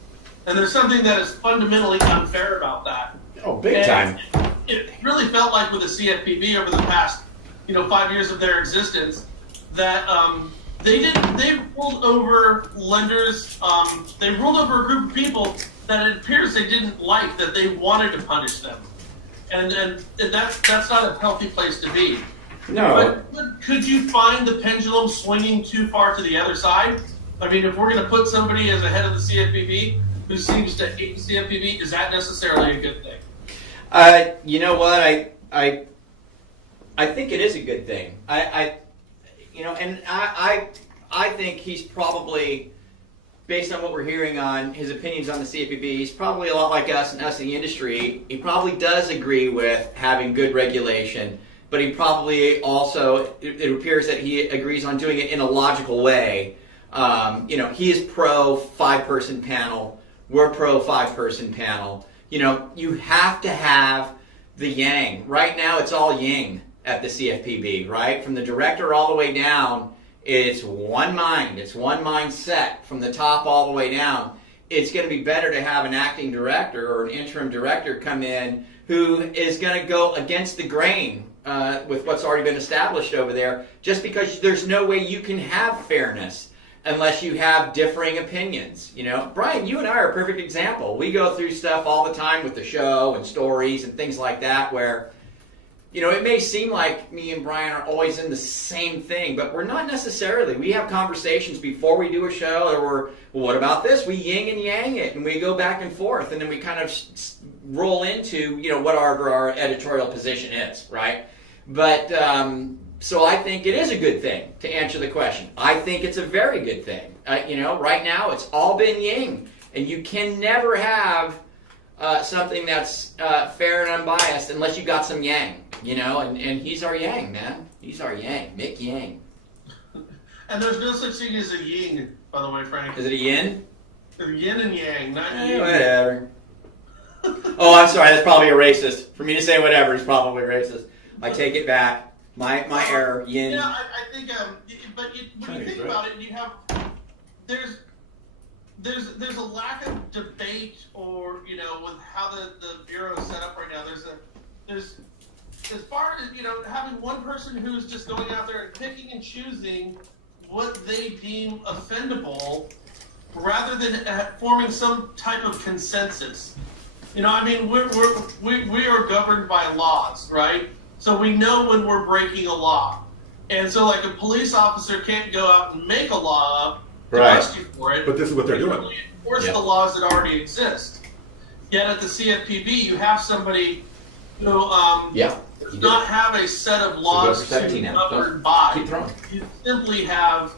And there's something that is fundamentally unfair about that. Oh, big time. It really felt like with the CFPB over the past, 5 years of their existence, that they ruled over lenders. They ruled over a group of people that it appears they didn't like, that they wanted to punish them, and that's not a healthy place to be. No. But could you find the pendulum swinging too far to the other side? I mean, if we're going to put somebody as a head of the CFPB who seems to hate the CFPB, is that necessarily a good thing? You know what? I think it is a good thing. I think he's probably, based on what we're hearing on his opinions on the CFPB, he's probably a lot like us and us in the industry. He probably does agree with having good regulation, but he probably also, it appears that he agrees on doing it in a logical way. He is pro 5-person panel. We're pro 5-person panel. You have to have the yang. Right now it's all yin at the CFPB, right? From the director all the way down, it's one mind. It's one mindset from the top all the way down. It's going to be better to have an acting director or an interim director come in who is going to go against the grain with what's already been established over there, just because there's no way you can have fairness unless you have differing opinions. Brian, you and I are a perfect example. We go through stuff all the time with the show and stories and things like that where, it may seem like me and Brian are always in the same thing, but we're not necessarily. We have conversations before we do a show, or well, what about this? We yin and yang it, and we go back and forth, and then we kind of roll into, what our editorial position is, right? But, so I think it is a good thing, to answer the question. I think it's a very good thing. Right now it's all been yin, and you can never have something that's fair and unbiased unless you got some yang, and he's our yang, man. He's our yang, Mick Yang. And there's no such thing as a yin, by the way, Frank. Is it a yin? Yin and yang, not yin. Whatever. Oh, I'm sorry, that's probably a racist. For me to say whatever is probably racist. I take it back. My error, yin. Yeah, I think, but when you think about it, you have, there's a lack of debate, or with how the bureau is set up right now. There's as far as having one person who's just going out there and picking and choosing what they deem offendable, rather than forming some type of consensus. You know, I mean, we are governed by laws, right? So we know when we're breaking a law. And so, like, a police officer can't go out and make a law up to bust you for it. But this is what they're doing. Really enforce the laws that already exist. Yet at the CFPB, you have somebody who does not have a set of laws to govern by. Keep throwing. You simply have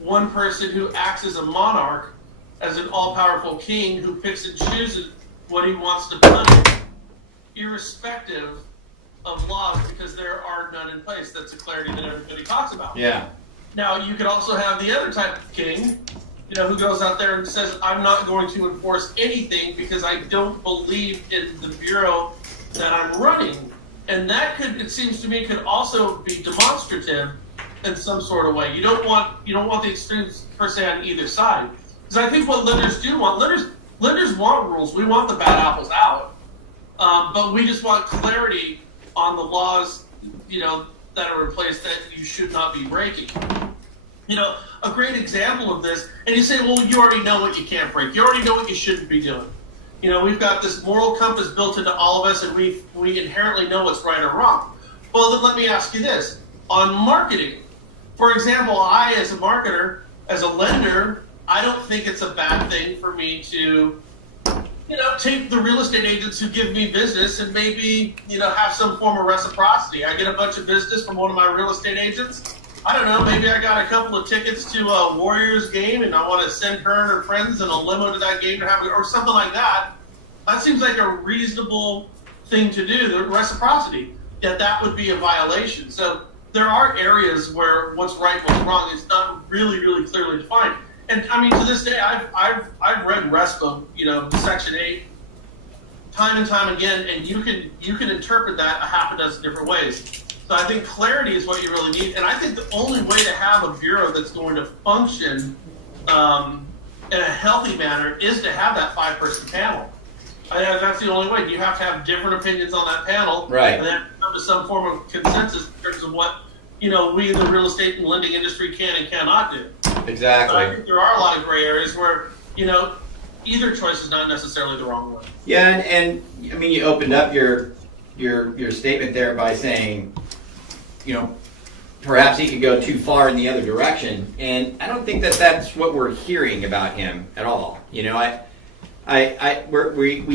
one person who acts as a monarch, as an all-powerful king who picks and chooses what he wants to punish, irrespective of laws, because there are none in place. That's the clarity that everybody talks about. Yeah. Now, you could also have the other type of king, who goes out there and says, I'm not going to enforce anything because I don't believe in the bureau that I'm running. And that it seems to me, could also be demonstrative in some sort of way. You don't want the extremes per se on either side. Because I think what lenders do want, lenders want rules. We want the bad apples out. But we just want clarity on the laws, that are in place that you should not be breaking. A great example of this, and you say, well, you already know what you can't break. You already know what you shouldn't be doing. We've got this moral compass built into all of us, and we inherently know what's right or wrong. Well, then let me ask you this. On marketing, for example, I, as a marketer, as a lender, I don't think it's a bad thing for me to, take the real estate agents who give me business and maybe, have some form of reciprocity. I get a bunch of business from one of my real estate agents. I don't know, maybe I got a couple of tickets to a Warriors game and I want to send her and her friends in a limo to that game or something like that. That seems like a reasonable thing to do, the reciprocity. Yet that would be a violation. So there are areas where what's right, what's wrong is not really, really clearly defined. And I mean, to this day, I've read RESPA, Section 8, time and time again, and you can interpret that a half a dozen different ways. So I think clarity is what you really need, and I think the only way to have a bureau that's going to function in a healthy manner is to have that 5-person panel. That's the only way. You have to have different opinions on that panel, right? And then come to some form of consensus in terms of what we in the real estate and lending industry can and cannot do. Exactly. But I think there are a lot of gray areas where either choice is not necessarily the wrong one. Yeah, and I mean, you opened up your statement there by saying, perhaps he could go too far in the other direction, and I don't think that that's what we're hearing about him at all. We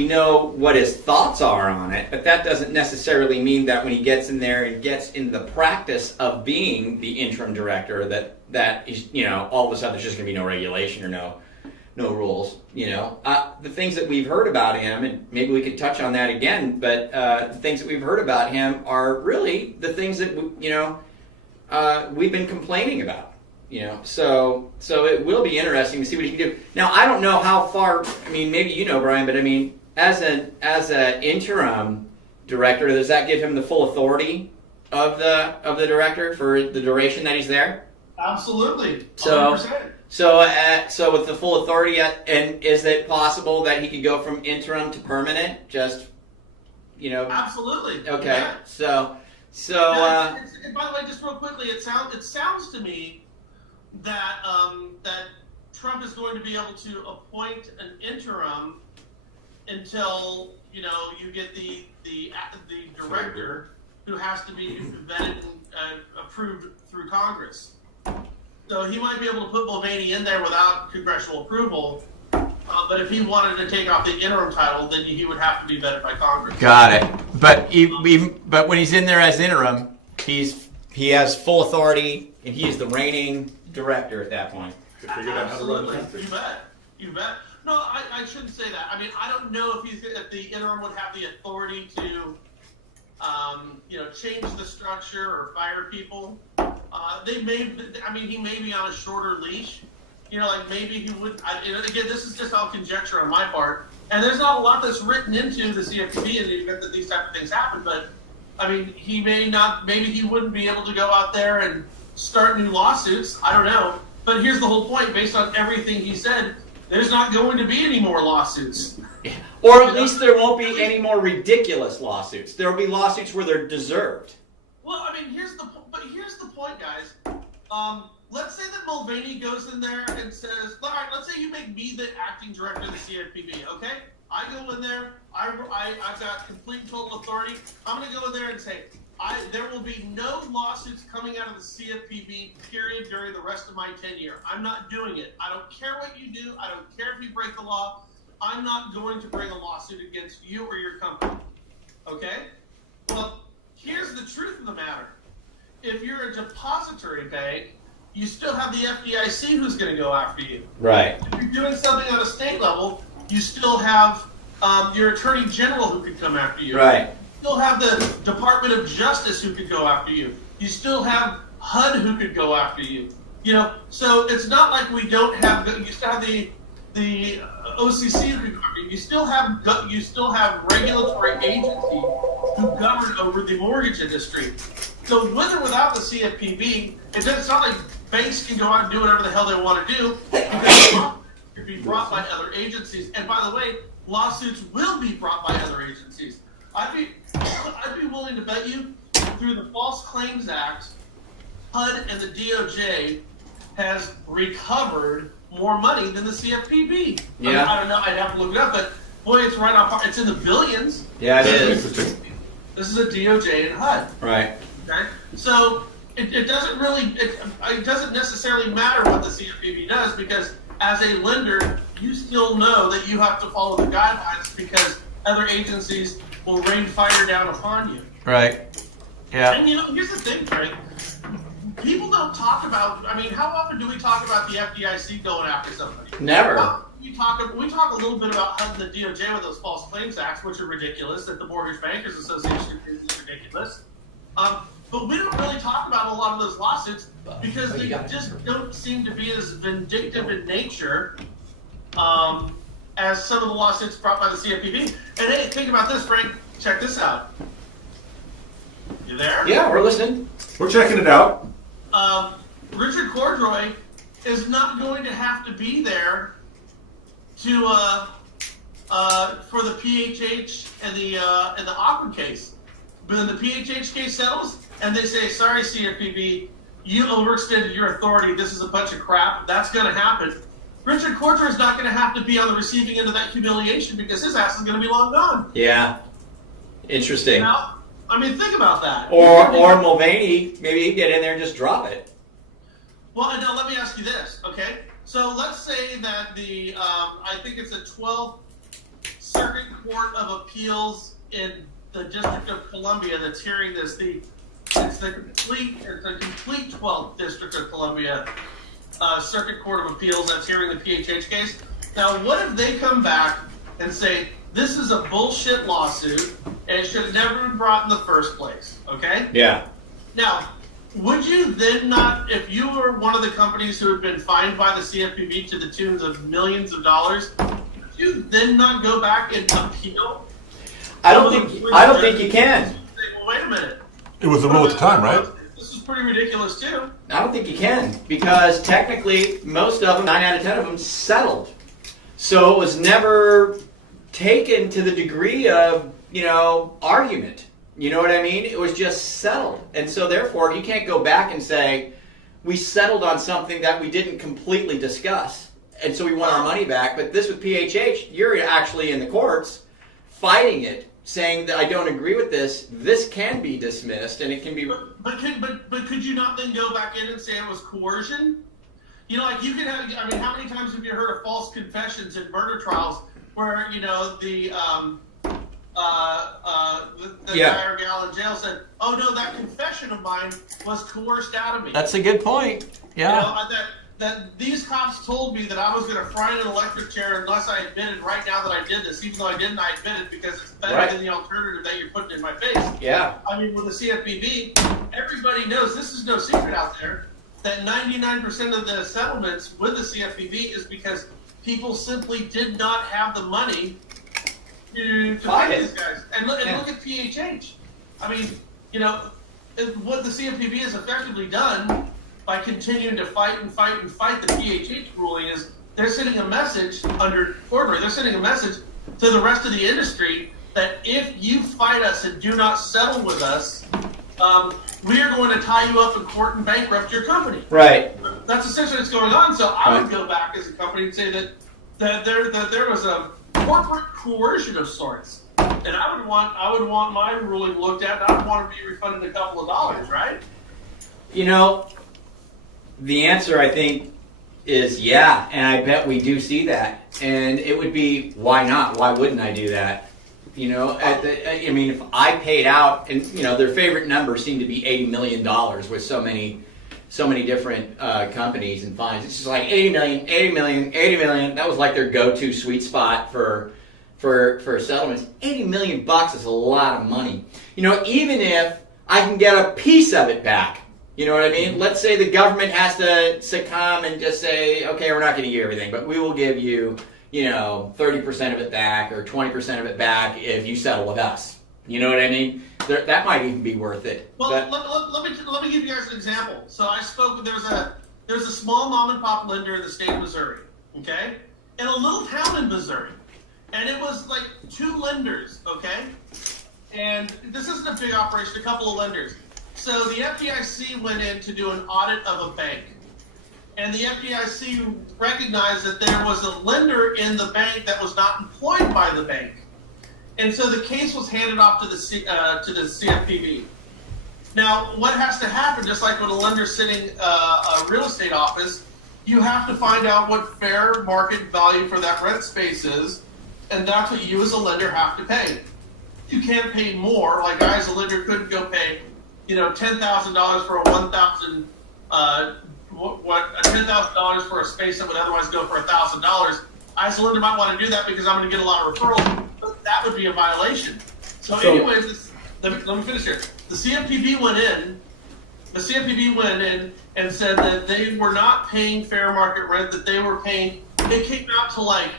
know what his thoughts are on it, but that doesn't necessarily mean that when he gets in there and gets into the practice of being the interim director, that is, all of a sudden there's just going to be no regulation or no rules. The things that we've heard about him, and maybe we could touch on that again, but the things that we've heard about him are really the things that we've been complaining about. So it will be interesting to see what he can do. Now, I don't know how far. I mean, maybe Brian, but I mean, as an interim director, does that give him the full authority of the director for the duration that he's there? Absolutely. 100%. So with the full authority, and is it possible that he could go from interim to permanent? Just Absolutely. Okay. Yeah. So. And by the way, just real quickly, it sounds to me that that Trump is going to be able to appoint an interim until you get the director who has to be vetted and approved through Congress. So he might be able to put Mulvaney in there without congressional approval. But if he wanted to take off the interim title, then he would have to be vetted by Congress. Got it. But when he's in there as interim, he has full authority, and he is the reigning director at that point. Absolutely. You bet. No, I shouldn't say that. I mean, I don't know if the interim would have the authority to, change the structure or fire people. He may be on a shorter leash. Maybe he would. Again, this is just all conjecture on my part, and there's not a lot that's written into the CFPB in the event that these type of things happen. But I mean, he may not. Maybe he wouldn't be able to go out there and start new lawsuits. I don't know. But here's the whole point. Based on everything he said, there's not going to be any more lawsuits. Or at least there won't be any more ridiculous lawsuits. There will be lawsuits where they're deserved. Well, I mean, here's the point, guys. Let's say that Mulvaney goes in there and says, all right, let's say you make me the acting director of the CFPB, okay? I go in there, I've got complete and total authority. I'm going to go in there and say, there will be no lawsuits coming out of the CFPB, period, during the rest of my tenure. I'm not doing it. I don't care what you do. I don't care if you break the law. I'm not going to bring a lawsuit against you or your company. Okay? Well, here's the truth of the matter. If you're a depository bank, you still have the FDIC who's going to go after you. Right. If you're doing something on a state level, you still have your Attorney General who could come after you. Right. You still have the Department of Justice who could go after you. You still have HUD who could go after you. You know, so it's not like we don't have. You still have the OCC who could go after you. You still have regulatory agencies who govern over the mortgage industry. So with or without the CFPB, it's not like banks can go out and do whatever the hell they want to do. Because it could be brought by other agencies. And by the way, lawsuits will be brought by other agencies. I'd be willing to bet you through the False Claims Act, HUD and the DOJ has recovered more money than the CFPB. Yeah. I mean, I don't know. I'd have to look it up, but boy, it's right on par. It's in the billions. Yeah, it is. This is a DOJ and HUD. Right. Okay, so it doesn't really, it doesn't necessarily matter what the CFPB does, because as a lender, you still know that you have to follow the guidelines, because other agencies will rain fire down upon you. Right. Yeah. And you know, here's the thing, Frank. People don't talk about. I mean, how often do we talk about the FDIC going after somebody? Never. We talk a little bit about HUD and the DOJ with those False Claims Acts, which are ridiculous. That the Mortgage Bankers Association is ridiculous. But we don't really talk about a lot of those lawsuits because they just don't seem to be as vindictive in nature as some of the lawsuits brought by the CFPB. And hey, think about this, Frank. Check this out. You there? Yeah, we're listening. We're checking it out. Richard Cordroy is not going to have to be there to for the PHH and the Aqua case. But then the PHH case settles, and they say, "Sorry, CFPB, you overextended your authority. This is a bunch of crap." That's going to happen. Richard Cordroy is not going to have to be on the receiving end of that humiliation because his ass is going to be long gone. Yeah. Interesting. Now, I mean, think about that. Or Mulvaney, maybe he'd get in there and just drop it. Well, and now let me ask you this, okay? So let's say that the, I think it's the 12th Circuit Court of Appeals in the District of Columbia that's hearing this. It's the complete 12th District of Columbia Circuit Court of Appeals that's hearing the PHH case. Now, what if they come back and say, this is a bullshit lawsuit, and it should have never been brought in the first place, okay? Yeah. Now, would you then not, if you were one of the companies who had been fined by the CFPB to the tunes of millions of dollars, would you then not go back and appeal? I don't think you can. Well, wait a minute. It was the rule at the time, right? This is pretty ridiculous too. I don't think you can, because technically most of them, 9 out of 10 of them, settled. So it was never taken to the degree of, argument. You know what I mean? It was just settled. And so therefore, you can't go back and say, we settled on something that we didn't completely discuss, and so we want our money back. But this with PHH, you're actually in the courts fighting it, saying that I don't agree with this. This can be dismissed, and it can be... But could you not then go back in and say it was coercion? You know, like you can have, I mean, how many times have you heard of false confessions in murder trials where, the guy or gal in jail said, "Oh no, that confession of mine was coerced out of me." That's a good point. Yeah. That these cops told me that I was going to fry in an electric chair unless I admitted right now that I did this. Even though I didn't, I admitted because it's better than the alternative that you're putting in my face. Yeah. I mean, with the CFPB, everybody knows, this is no secret out there, that 99% of the settlements with the CFPB is because people simply did not have the money to pay these guys. And look at PHH. I mean, what the CFPB has effectively done by continuing to fight the PHH ruling is they're sending a message under Corbett. They're sending a message to the rest of the industry that if you fight us and do not settle with us, we are going to tie you up in court and bankrupt your company. Right. That's essentially what's going on. So I would go back as a company and say that there was a corporate coercion of sorts. And I would want my ruling looked at, and I would want to be refunded a couple of dollars, right? You know, the answer I think is yeah, and I bet we do see that. And it would be, why not? Why wouldn't I do that? You know, I mean, if I paid out, and you know, their favorite numbers seem to be $80 million with so many different companies and fines. It's just like 80 million, 80 million, 80 million. That was like their go-to sweet spot for settlements. 80 million bucks is a lot of money. You know, even if I can get a piece of it back, you know what I mean? Let's say the government has to succumb and just say, okay, we're not going to give you everything, but we will give you, you know, 30% of it back or 20% of it back if you settle with us. You know what I mean? That might even be worth it. Well, but, let me give you guys an example. So I spoke. There's a small mom and pop lender in the state of Missouri, okay, in a little town in Missouri, and it was like 2 lenders, okay, and this isn't a big operation. A couple of lenders. So the FDIC went in to do an audit of a bank, and the FDIC recognized that there was a lender in the bank that was not employed by the bank. And so the case was handed off to the CFPB. Now, what has to happen, just like when a lender's sitting a real estate office, you have to find out what fair market value for that rent space is, and that's what you as a lender have to pay. You can't pay more. Like I as a lender couldn't go pay, you know, $10,000 for a $10,000 for a space that would otherwise go for $1,000. I as a lender might want to do that because I'm going to get a lot of referrals, but that would be a violation. So anyways, let me finish here. The CFPB went in and said that they were not paying fair market rent, that they were paying, it came out to like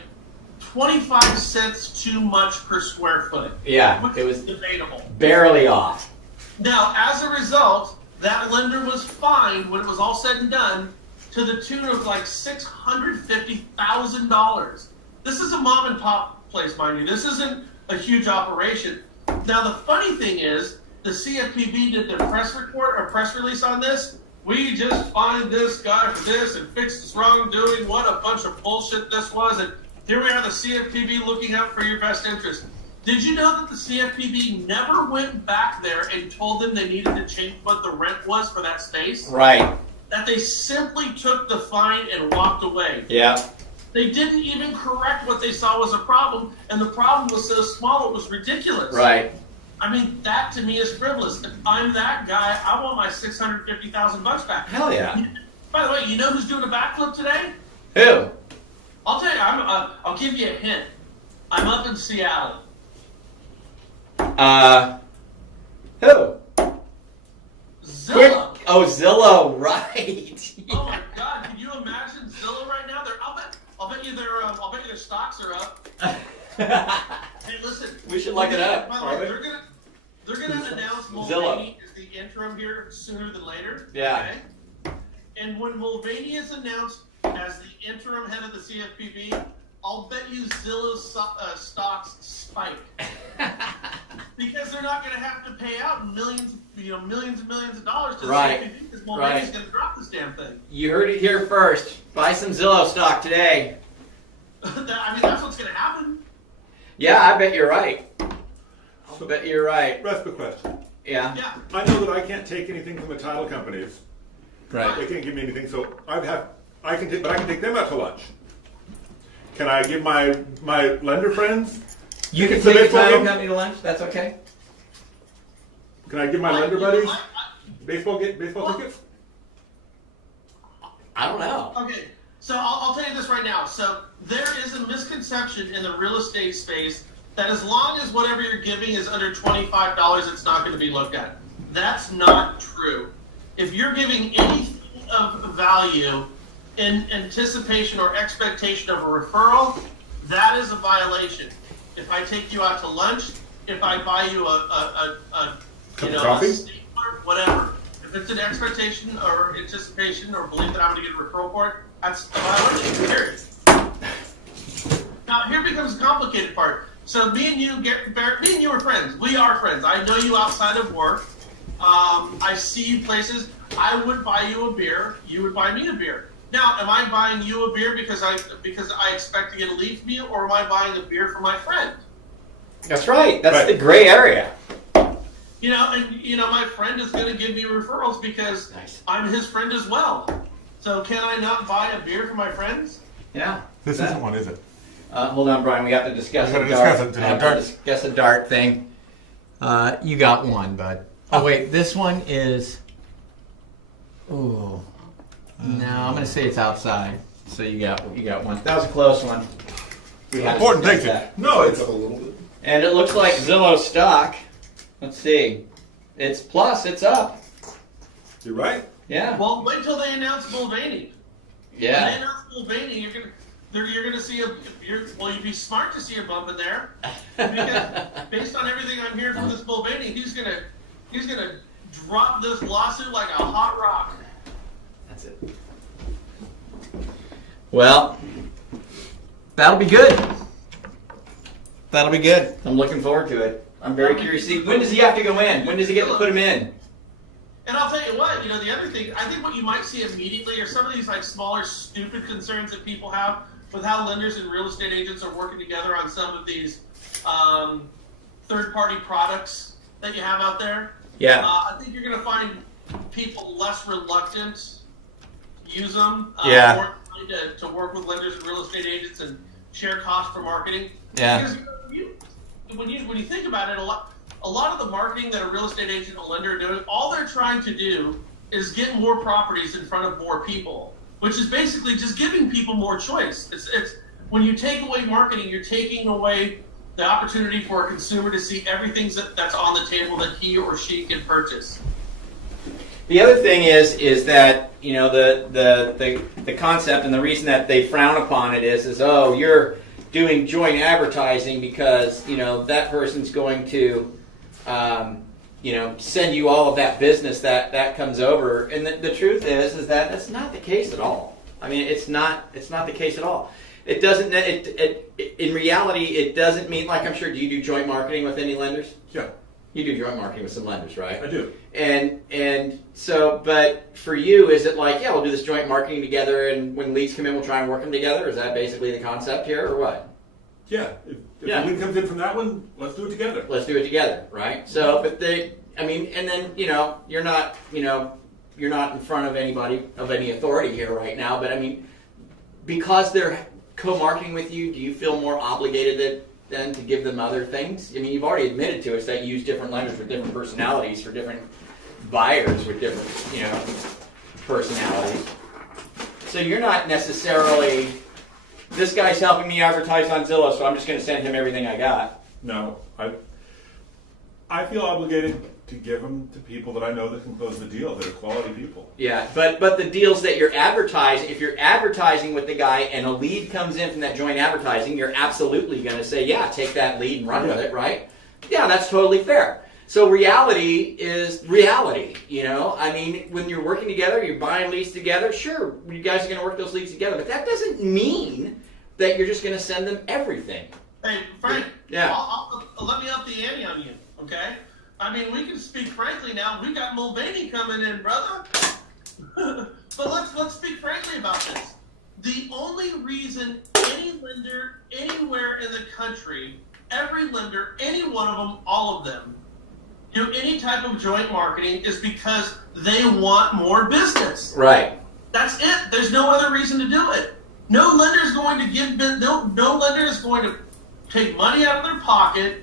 25 cents too much per square foot. Yeah, it was debatable. Barely off. Now, as a result, that lender was fined when it was all said and done to the tune of like $650,000. This is a mom and pop place, mind you. This isn't a huge operation. Now, the funny thing is, the CFPB did the press release on this. We just fined this guy for this and fixed his wrongdoing. What a bunch of bullshit this was. And here we are, the CFPB looking out for your best interest. Did you know that the CFPB never went back there and told them they needed to change what the rent was for that space? Right. That they simply took the fine and walked away. Yeah. They didn't even correct what they saw was a problem, and the problem was so small it was ridiculous. Right. I mean, that to me is frivolous. If I'm that guy, I want my $650,000 back. Hell yeah. By the way, you know who's doing a backflip today? Who? I'll tell you. I'll give you a hint. I'm up in Seattle. Who? Zillow. Oh, Zillow, right. Oh my God! Can you imagine Zillow right now? I'll bet you their stocks are up. Hey, listen. We should look it up. By the way, they're gonna announce Mulvaney as the interim here sooner than later. Yeah. Okay? And when Mulvaney is announced as the interim head of the CFPB, I'll bet you Zillow's stocks spike. Because they're not going to have to pay out millions and millions of dollars to the CFPB because Mulvaney's going to drop this damn thing. You heard it here first. Buy some Zillow stock today. I mean, that's what's going to happen. Yeah, I bet you're right. I bet you're right. Respite question. Yeah. Yeah. I know that I can't take anything from the title companies. Right. They can't give me anything, so I can take them out to lunch. Can I give my lender friends? You can It's a take the baseball title game? company to lunch? That's okay? Can I give my lender buddies baseball tickets? I don't know. Okay, so I'll tell you this right now. So there is a misconception in the real estate space that as long as whatever you're giving is under $25, it's not going to be looked at. That's not true. If you're giving anything of value in anticipation or expectation of a referral, that is a violation. If I take you out to lunch, if I buy you a Cup of coffee? a stapler, whatever. If it's an expectation or anticipation or belief that I'm going to get a referral for it, that's a violation, period. Now, here becomes the complicated part. So me and you, Barrett, me and you are friends. We are friends. I know you outside of work. I see you places. I would buy you a beer. You would buy me a beer. Now, am I buying you a beer because I expect to get a lead from you, or am I buying a beer for my friend? That's right. That's Right. the gray area. My friend is going to give me referrals because Nice. I'm his friend as well. So can I not buy a beer for my friends? Yeah. This isn't one, is it? Hold on, Brian. We have to discuss We gotta a dart. discuss it. We have Dart. to discuss a dart thing. You got one, bud. Oh wait, this one is. Ooh. No, I'm gonna say it's outside. So you got one. That was a close one. We had to Important discuss thing. that. No, It's it's up a little bit. And it looks like Zillow stock. Let's see. It's plus. It's up. you're right. Yeah. Well, wait till they announce Mulvaney. When they Yeah. announce Mulvaney, you're gonna see you'd be smart to see a bump in there because based on everything I'm hearing from this Mulvaney, he's gonna drop this lawsuit like a hot rock. That's it. Well, that'll be good. That'll be good. I'm looking forward to it. I'm very curious to see. When does he have to go in? When does he get to put him in? And I'll tell you what, the other thing, I think what you might see immediately are some of these like smaller, stupid concerns that people have with how lenders and real estate agents are working together on some of these third-party products that you have out there. Yeah. I think you're going to find people less reluctant to use them. Yeah. More inclined to work with lenders and real estate agents and share costs for marketing. Yeah. Because when you think about it, a lot of the marketing that a real estate agent and a lender are doing, all they're trying to do is get more properties in front of more people, which is basically just giving people more choice. It's when you take away marketing, you're taking away the opportunity for a consumer to see everything that's on the table that he or she can purchase. The other thing is that the concept and the reason that they frown upon it is you're doing joint advertising because that person's going to send you all of that business that comes over, and the truth is that that's not the case at all. I mean, it's not the case at all. It doesn't. In reality, it doesn't mean, like, I'm sure. Do you do joint marketing with any lenders? Yeah, You do joint marketing with some lenders, right? I do. And so, but for you, is it like, we'll do this joint marketing together, and when leads come in, we'll try and work them together? Is that basically the concept here, or what? Yeah. If Yeah. the lead comes in from that one, let's do it together. Let's do it together, right? So, but and then you're not in front of anybody of any authority here right now, but I mean, because they're co-marketing with you, do you feel more obligated than to give them other things? I mean, you've already admitted to us that you use different lenders with different personalities for different buyers with different, personalities. So you're not necessarily, this guy's helping me advertise on Zillow, so I'm just going to send him everything I got. No, I feel obligated to give them to people that I know that can close the deal, that are quality people. Yeah, but the deals that you're advertising, if you're advertising with the guy and a lead comes in from that joint advertising, you're absolutely going to say, yeah, take that lead and run with it, right? Yeah, that's totally fair. So reality is reality, I mean, when you're working together, you're buying leads together, sure, you guys are going to work those leads together, but that doesn't mean that you're just going to send them everything. Hey, Frank. Yeah. I'll let me up the ante on you, okay? I mean, we can speak frankly now. We got Mulvaney coming in, brother. But let's speak frankly about this. The only reason any lender anywhere in the country, every lender, any one of them, all of them, do any type of joint marketing is because they want more business. Right. That's it. There's no other reason to do it. No lender is going to give no lender is going to take money out of their pocket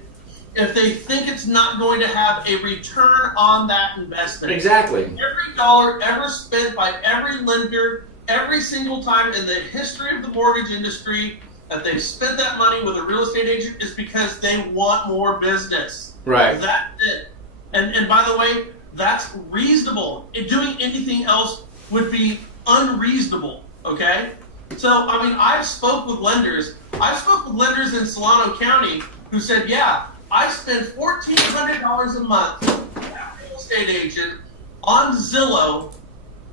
if they think it's not going to have a return on that investment. Exactly. Every dollar ever spent by every lender, every single time in the history of the mortgage industry that they've spent that money with a real estate agent is because they want more business. Right. That's it. And by the way, that's reasonable. Doing anything else would be unreasonable, okay? So, I mean, I've spoke with lenders in Solano County who said, yeah, I spend $1,400 a month as a real estate agent on Zillow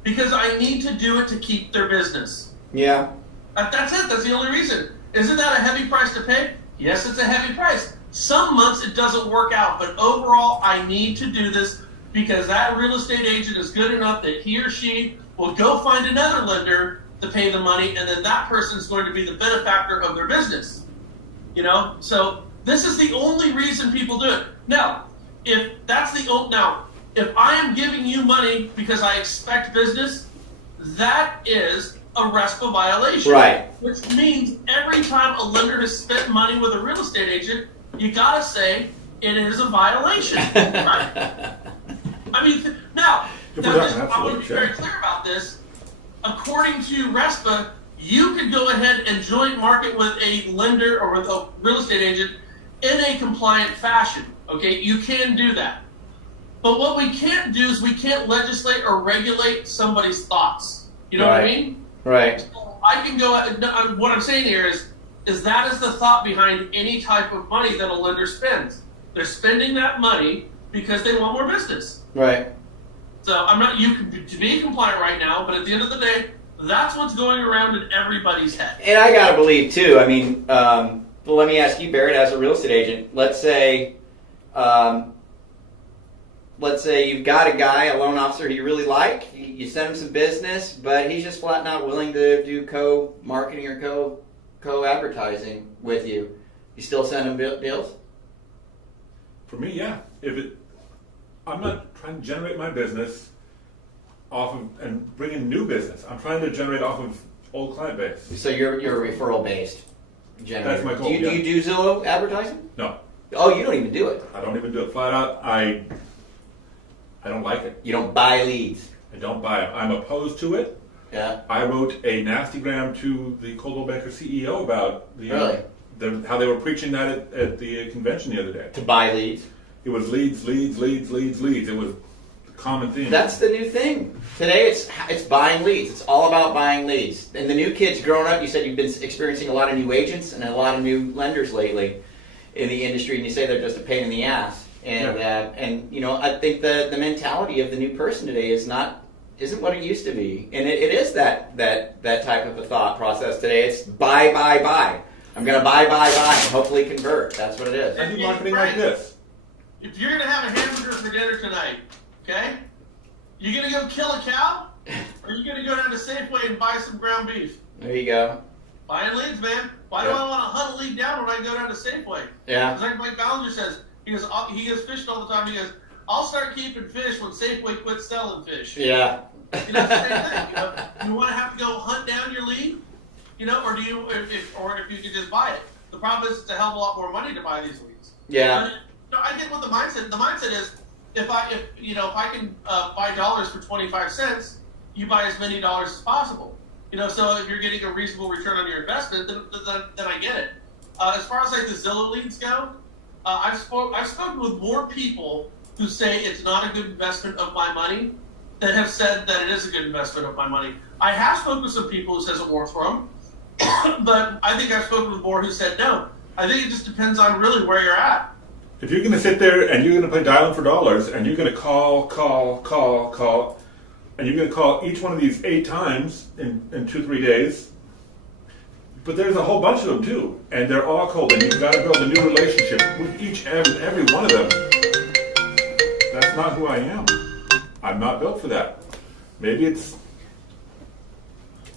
because I need to do it to keep their business. Yeah. That's it. That's the only reason. Isn't that a heavy price to pay? Yes, it's a heavy price. Some months it doesn't work out, but overall I need to do this because that real estate agent is good enough that he or she will go find another lender to pay the money, and then that person's going to be the benefactor of their business. You know, so this is the only reason people do it. Now, if I am giving you money because I expect business, that is a RESPA violation. Right. Which means every time a lender has spent money with a real estate agent, you gotta say it is a violation. Right? I mean, now I want to be very clear about this. According to RESPA, you could go ahead and joint market with a lender or with a real estate agent in a compliant fashion. Okay, you can do that. But what we can't do is we can't legislate or regulate somebody's thoughts. You know what I mean? Right. So I can go. What I'm saying here is that is the thought behind any type of money that a lender spends. They're spending that money because they want more business. Right. So I'm not. You can be compliant right now, but at the end of the day, that's what's going around in everybody's head. And I gotta believe too. I mean, well, let me ask you, Barrett, as a real estate agent. Let's say you've got a guy, a loan officer you really like. You send him some business, but he's just flat not willing to do co-marketing or co-advertising with you. You still send him deals? For me, yeah. I'm not trying to generate my business off of and bring in new business. I'm trying to generate off of old client base. So you're referral based. That's my goal. Do you do Zillow advertising? No. Oh, you don't even do it. I don't even do it flat out. I don't like it. You don't buy leads. I don't buy it. I'm opposed to it. Yeah. I wrote a nastygram to the Coldwell Banker CEO about how they were preaching that at the convention the other day. To buy leads. It was leads. It was the common theme. That's the new thing. Today it's buying leads. It's all about buying leads. And the new kids growing up, you said you've been experiencing a lot of new agents and a lot of new lenders lately in the industry, and you say they're just a pain in the ass. And you know, I think the mentality of the new person today isn't what it used to be. And it is that type of a thought process today. It's buy. I'm gonna buy, and hopefully convert. That's what it is. I do marketing like this. If you're gonna have a hamburger for dinner tonight, okay? You gonna go kill a cow? Or you gonna go down to Safeway and buy some ground beef? There you go. Buying leads, man. Why do I want to hunt a lead down when I go down to Safeway? Yeah. It's like Mike Ballinger says, he goes fishing all the time. He goes, I'll start keeping fish when Safeway quits selling fish. Yeah. You know, it's the same thing. You know, you want to have to go hunt down your lead, you know, or if you could just buy it. The problem is it's a hell of a lot more money to buy these leads. Yeah. But, I get what the mindset. The mindset is if I can buy dollars for 25 cents, you buy as many dollars as possible. You know, so if you're getting a reasonable return on your investment, then I get it. As far as like the Zillow leads go, I've spoken with more people who say it's not a good investment of my money than have said that it is a good investment of my money. I have spoken with some people who says it works for them, but I think I've spoken with more who said no. I think it just depends on really where you're at. If you're going to sit there and you're going to play dialing for dollars and you're going to call, and you're going to call each one of these 8 times in 2-3 days, but there's a whole bunch of them too, and they're all cold, and you've got to build a new relationship with each and every one of them. That's not who I am. I'm not built for that. Maybe it's...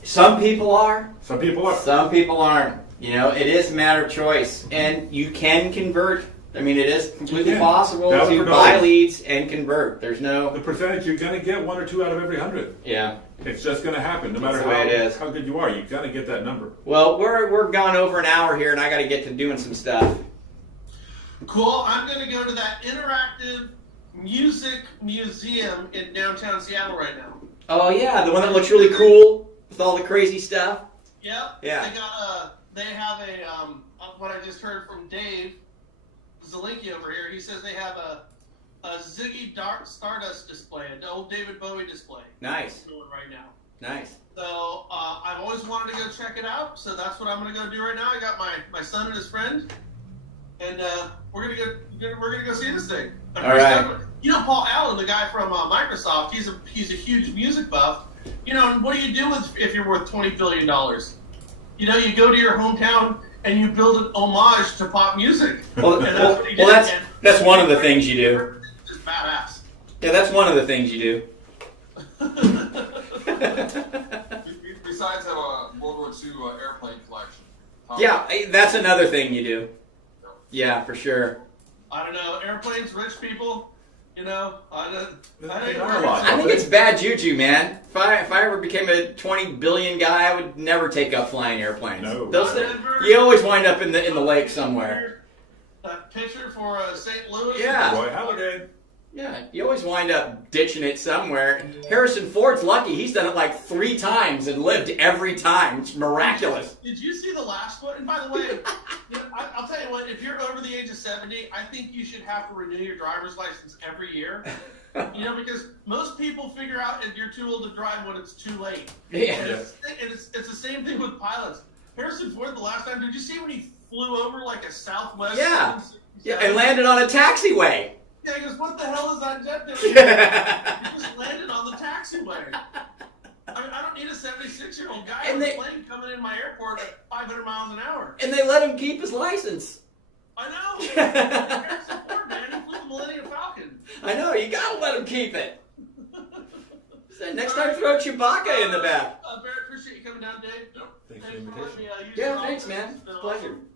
Some people are. Some people are. Some people aren't. You know, it is a matter of choice, and you can convert. I mean, it is completely possible to buy leads and convert. There's no... The percentage, you're going to get 1 or 2 out of every 100. Yeah. It's just going to happen, no matter how good you are. You've got to get that number. Well, we're gone over an hour here, and I got to get to doing some stuff. Cool. I'm going to go to that interactive music museum in downtown Seattle right now. Oh, yeah. The one that looks really cool with all the crazy stuff. Yep. Yeah. They have what I just heard from Dave Zelinski over here. He says they have a Ziggy Stardust display, an old David Bowie display. Nice. Right now. Nice. So I've always wanted to go check it out. So that's what I'm going to go do right now. I got my son and his friend, and we're gonna go see this thing. All right. You know, Paul Allen, the guy from Microsoft. He's a huge music buff. You know, and what do you do if you're worth $20 billion? You know, you go to your hometown and you build an homage to pop music. Well, that's one of the things you do. Just badass. Yeah, that's one of the things you do. You besides have a World War II airplane collection? Yeah, that's another thing you do. Yeah, for sure. I don't know, airplanes, rich people, you know, I think it's bad juju, man. If I ever became a 20 billion guy, I would never take up flying airplanes. No. You always wind up in the lake somewhere. That picture for St. Louis. Yeah. Roy Halladay. Yeah, you always wind up ditching it somewhere. Harrison Ford's lucky. He's done it like 3 times and lived every time. It's miraculous. Did you see the last one? And by the way, you know, I'll tell you what, if you're over the age of 70, I think you should have to renew your driver's license every year. You know, because most people figure out if you're too old to drive when it's too late. Yeah. And it's the same thing with pilots. Harrison Ford, the last time, did you see when he flew over like a Southwest? Yeah, and landed on a taxiway. Yeah, he goes, what the hell is that jet doing? He just landed on the taxiway. I mean, I don't need a 76-year-old guy on a plane coming in my airport at 500 miles an hour. And they let him keep his license. I know. Harrison Ford, man, he flew the Millennium Falcon. I know, you gotta let him keep it. So next time, throw Chewbacca in the back. Barrett, appreciate you coming down, Dave. Thanks Thanks for the for letting me use Yeah, your thanks, office. man. It's been Pleasure. awesome.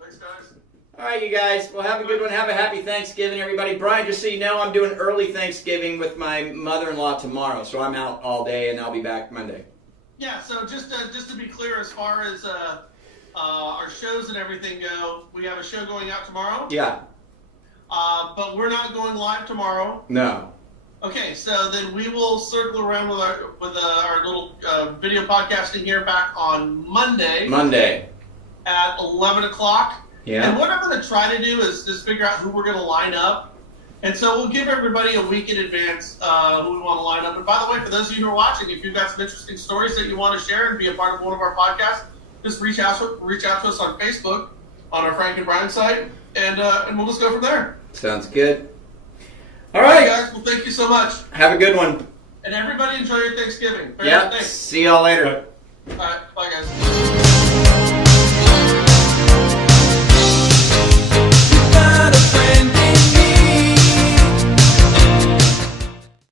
Thanks, guys. All right, you guys. Well, have a good one. Have a happy Thanksgiving, everybody. Brian, just so you know, I'm doing early Thanksgiving with my mother-in-law tomorrow, so I'm out all day, and I'll be back Monday. Yeah, so just to be clear, as far as our shows and everything go, we have a show going out tomorrow. Yeah. But we're not going live tomorrow. No. Okay, so then we will circle around with our little video podcasting here back on Monday. Monday. At 11 o'clock. Yeah. And what I'm going to try to do is just figure out who we're going to line up. And so we'll give everybody a week in advance who we want to line up. And by the way, for those of you who are watching, if you've got some interesting stories that you want to share and be a part of one of our podcasts, just reach out to us on Facebook, on our Frank and Brian site, and we'll just go from there. Sounds good. All right, guys. Well, thank you so much. Have a good one. And everybody enjoy your Thanksgiving. Yeah. Thanks. See y'all later. All right. Bye, guys.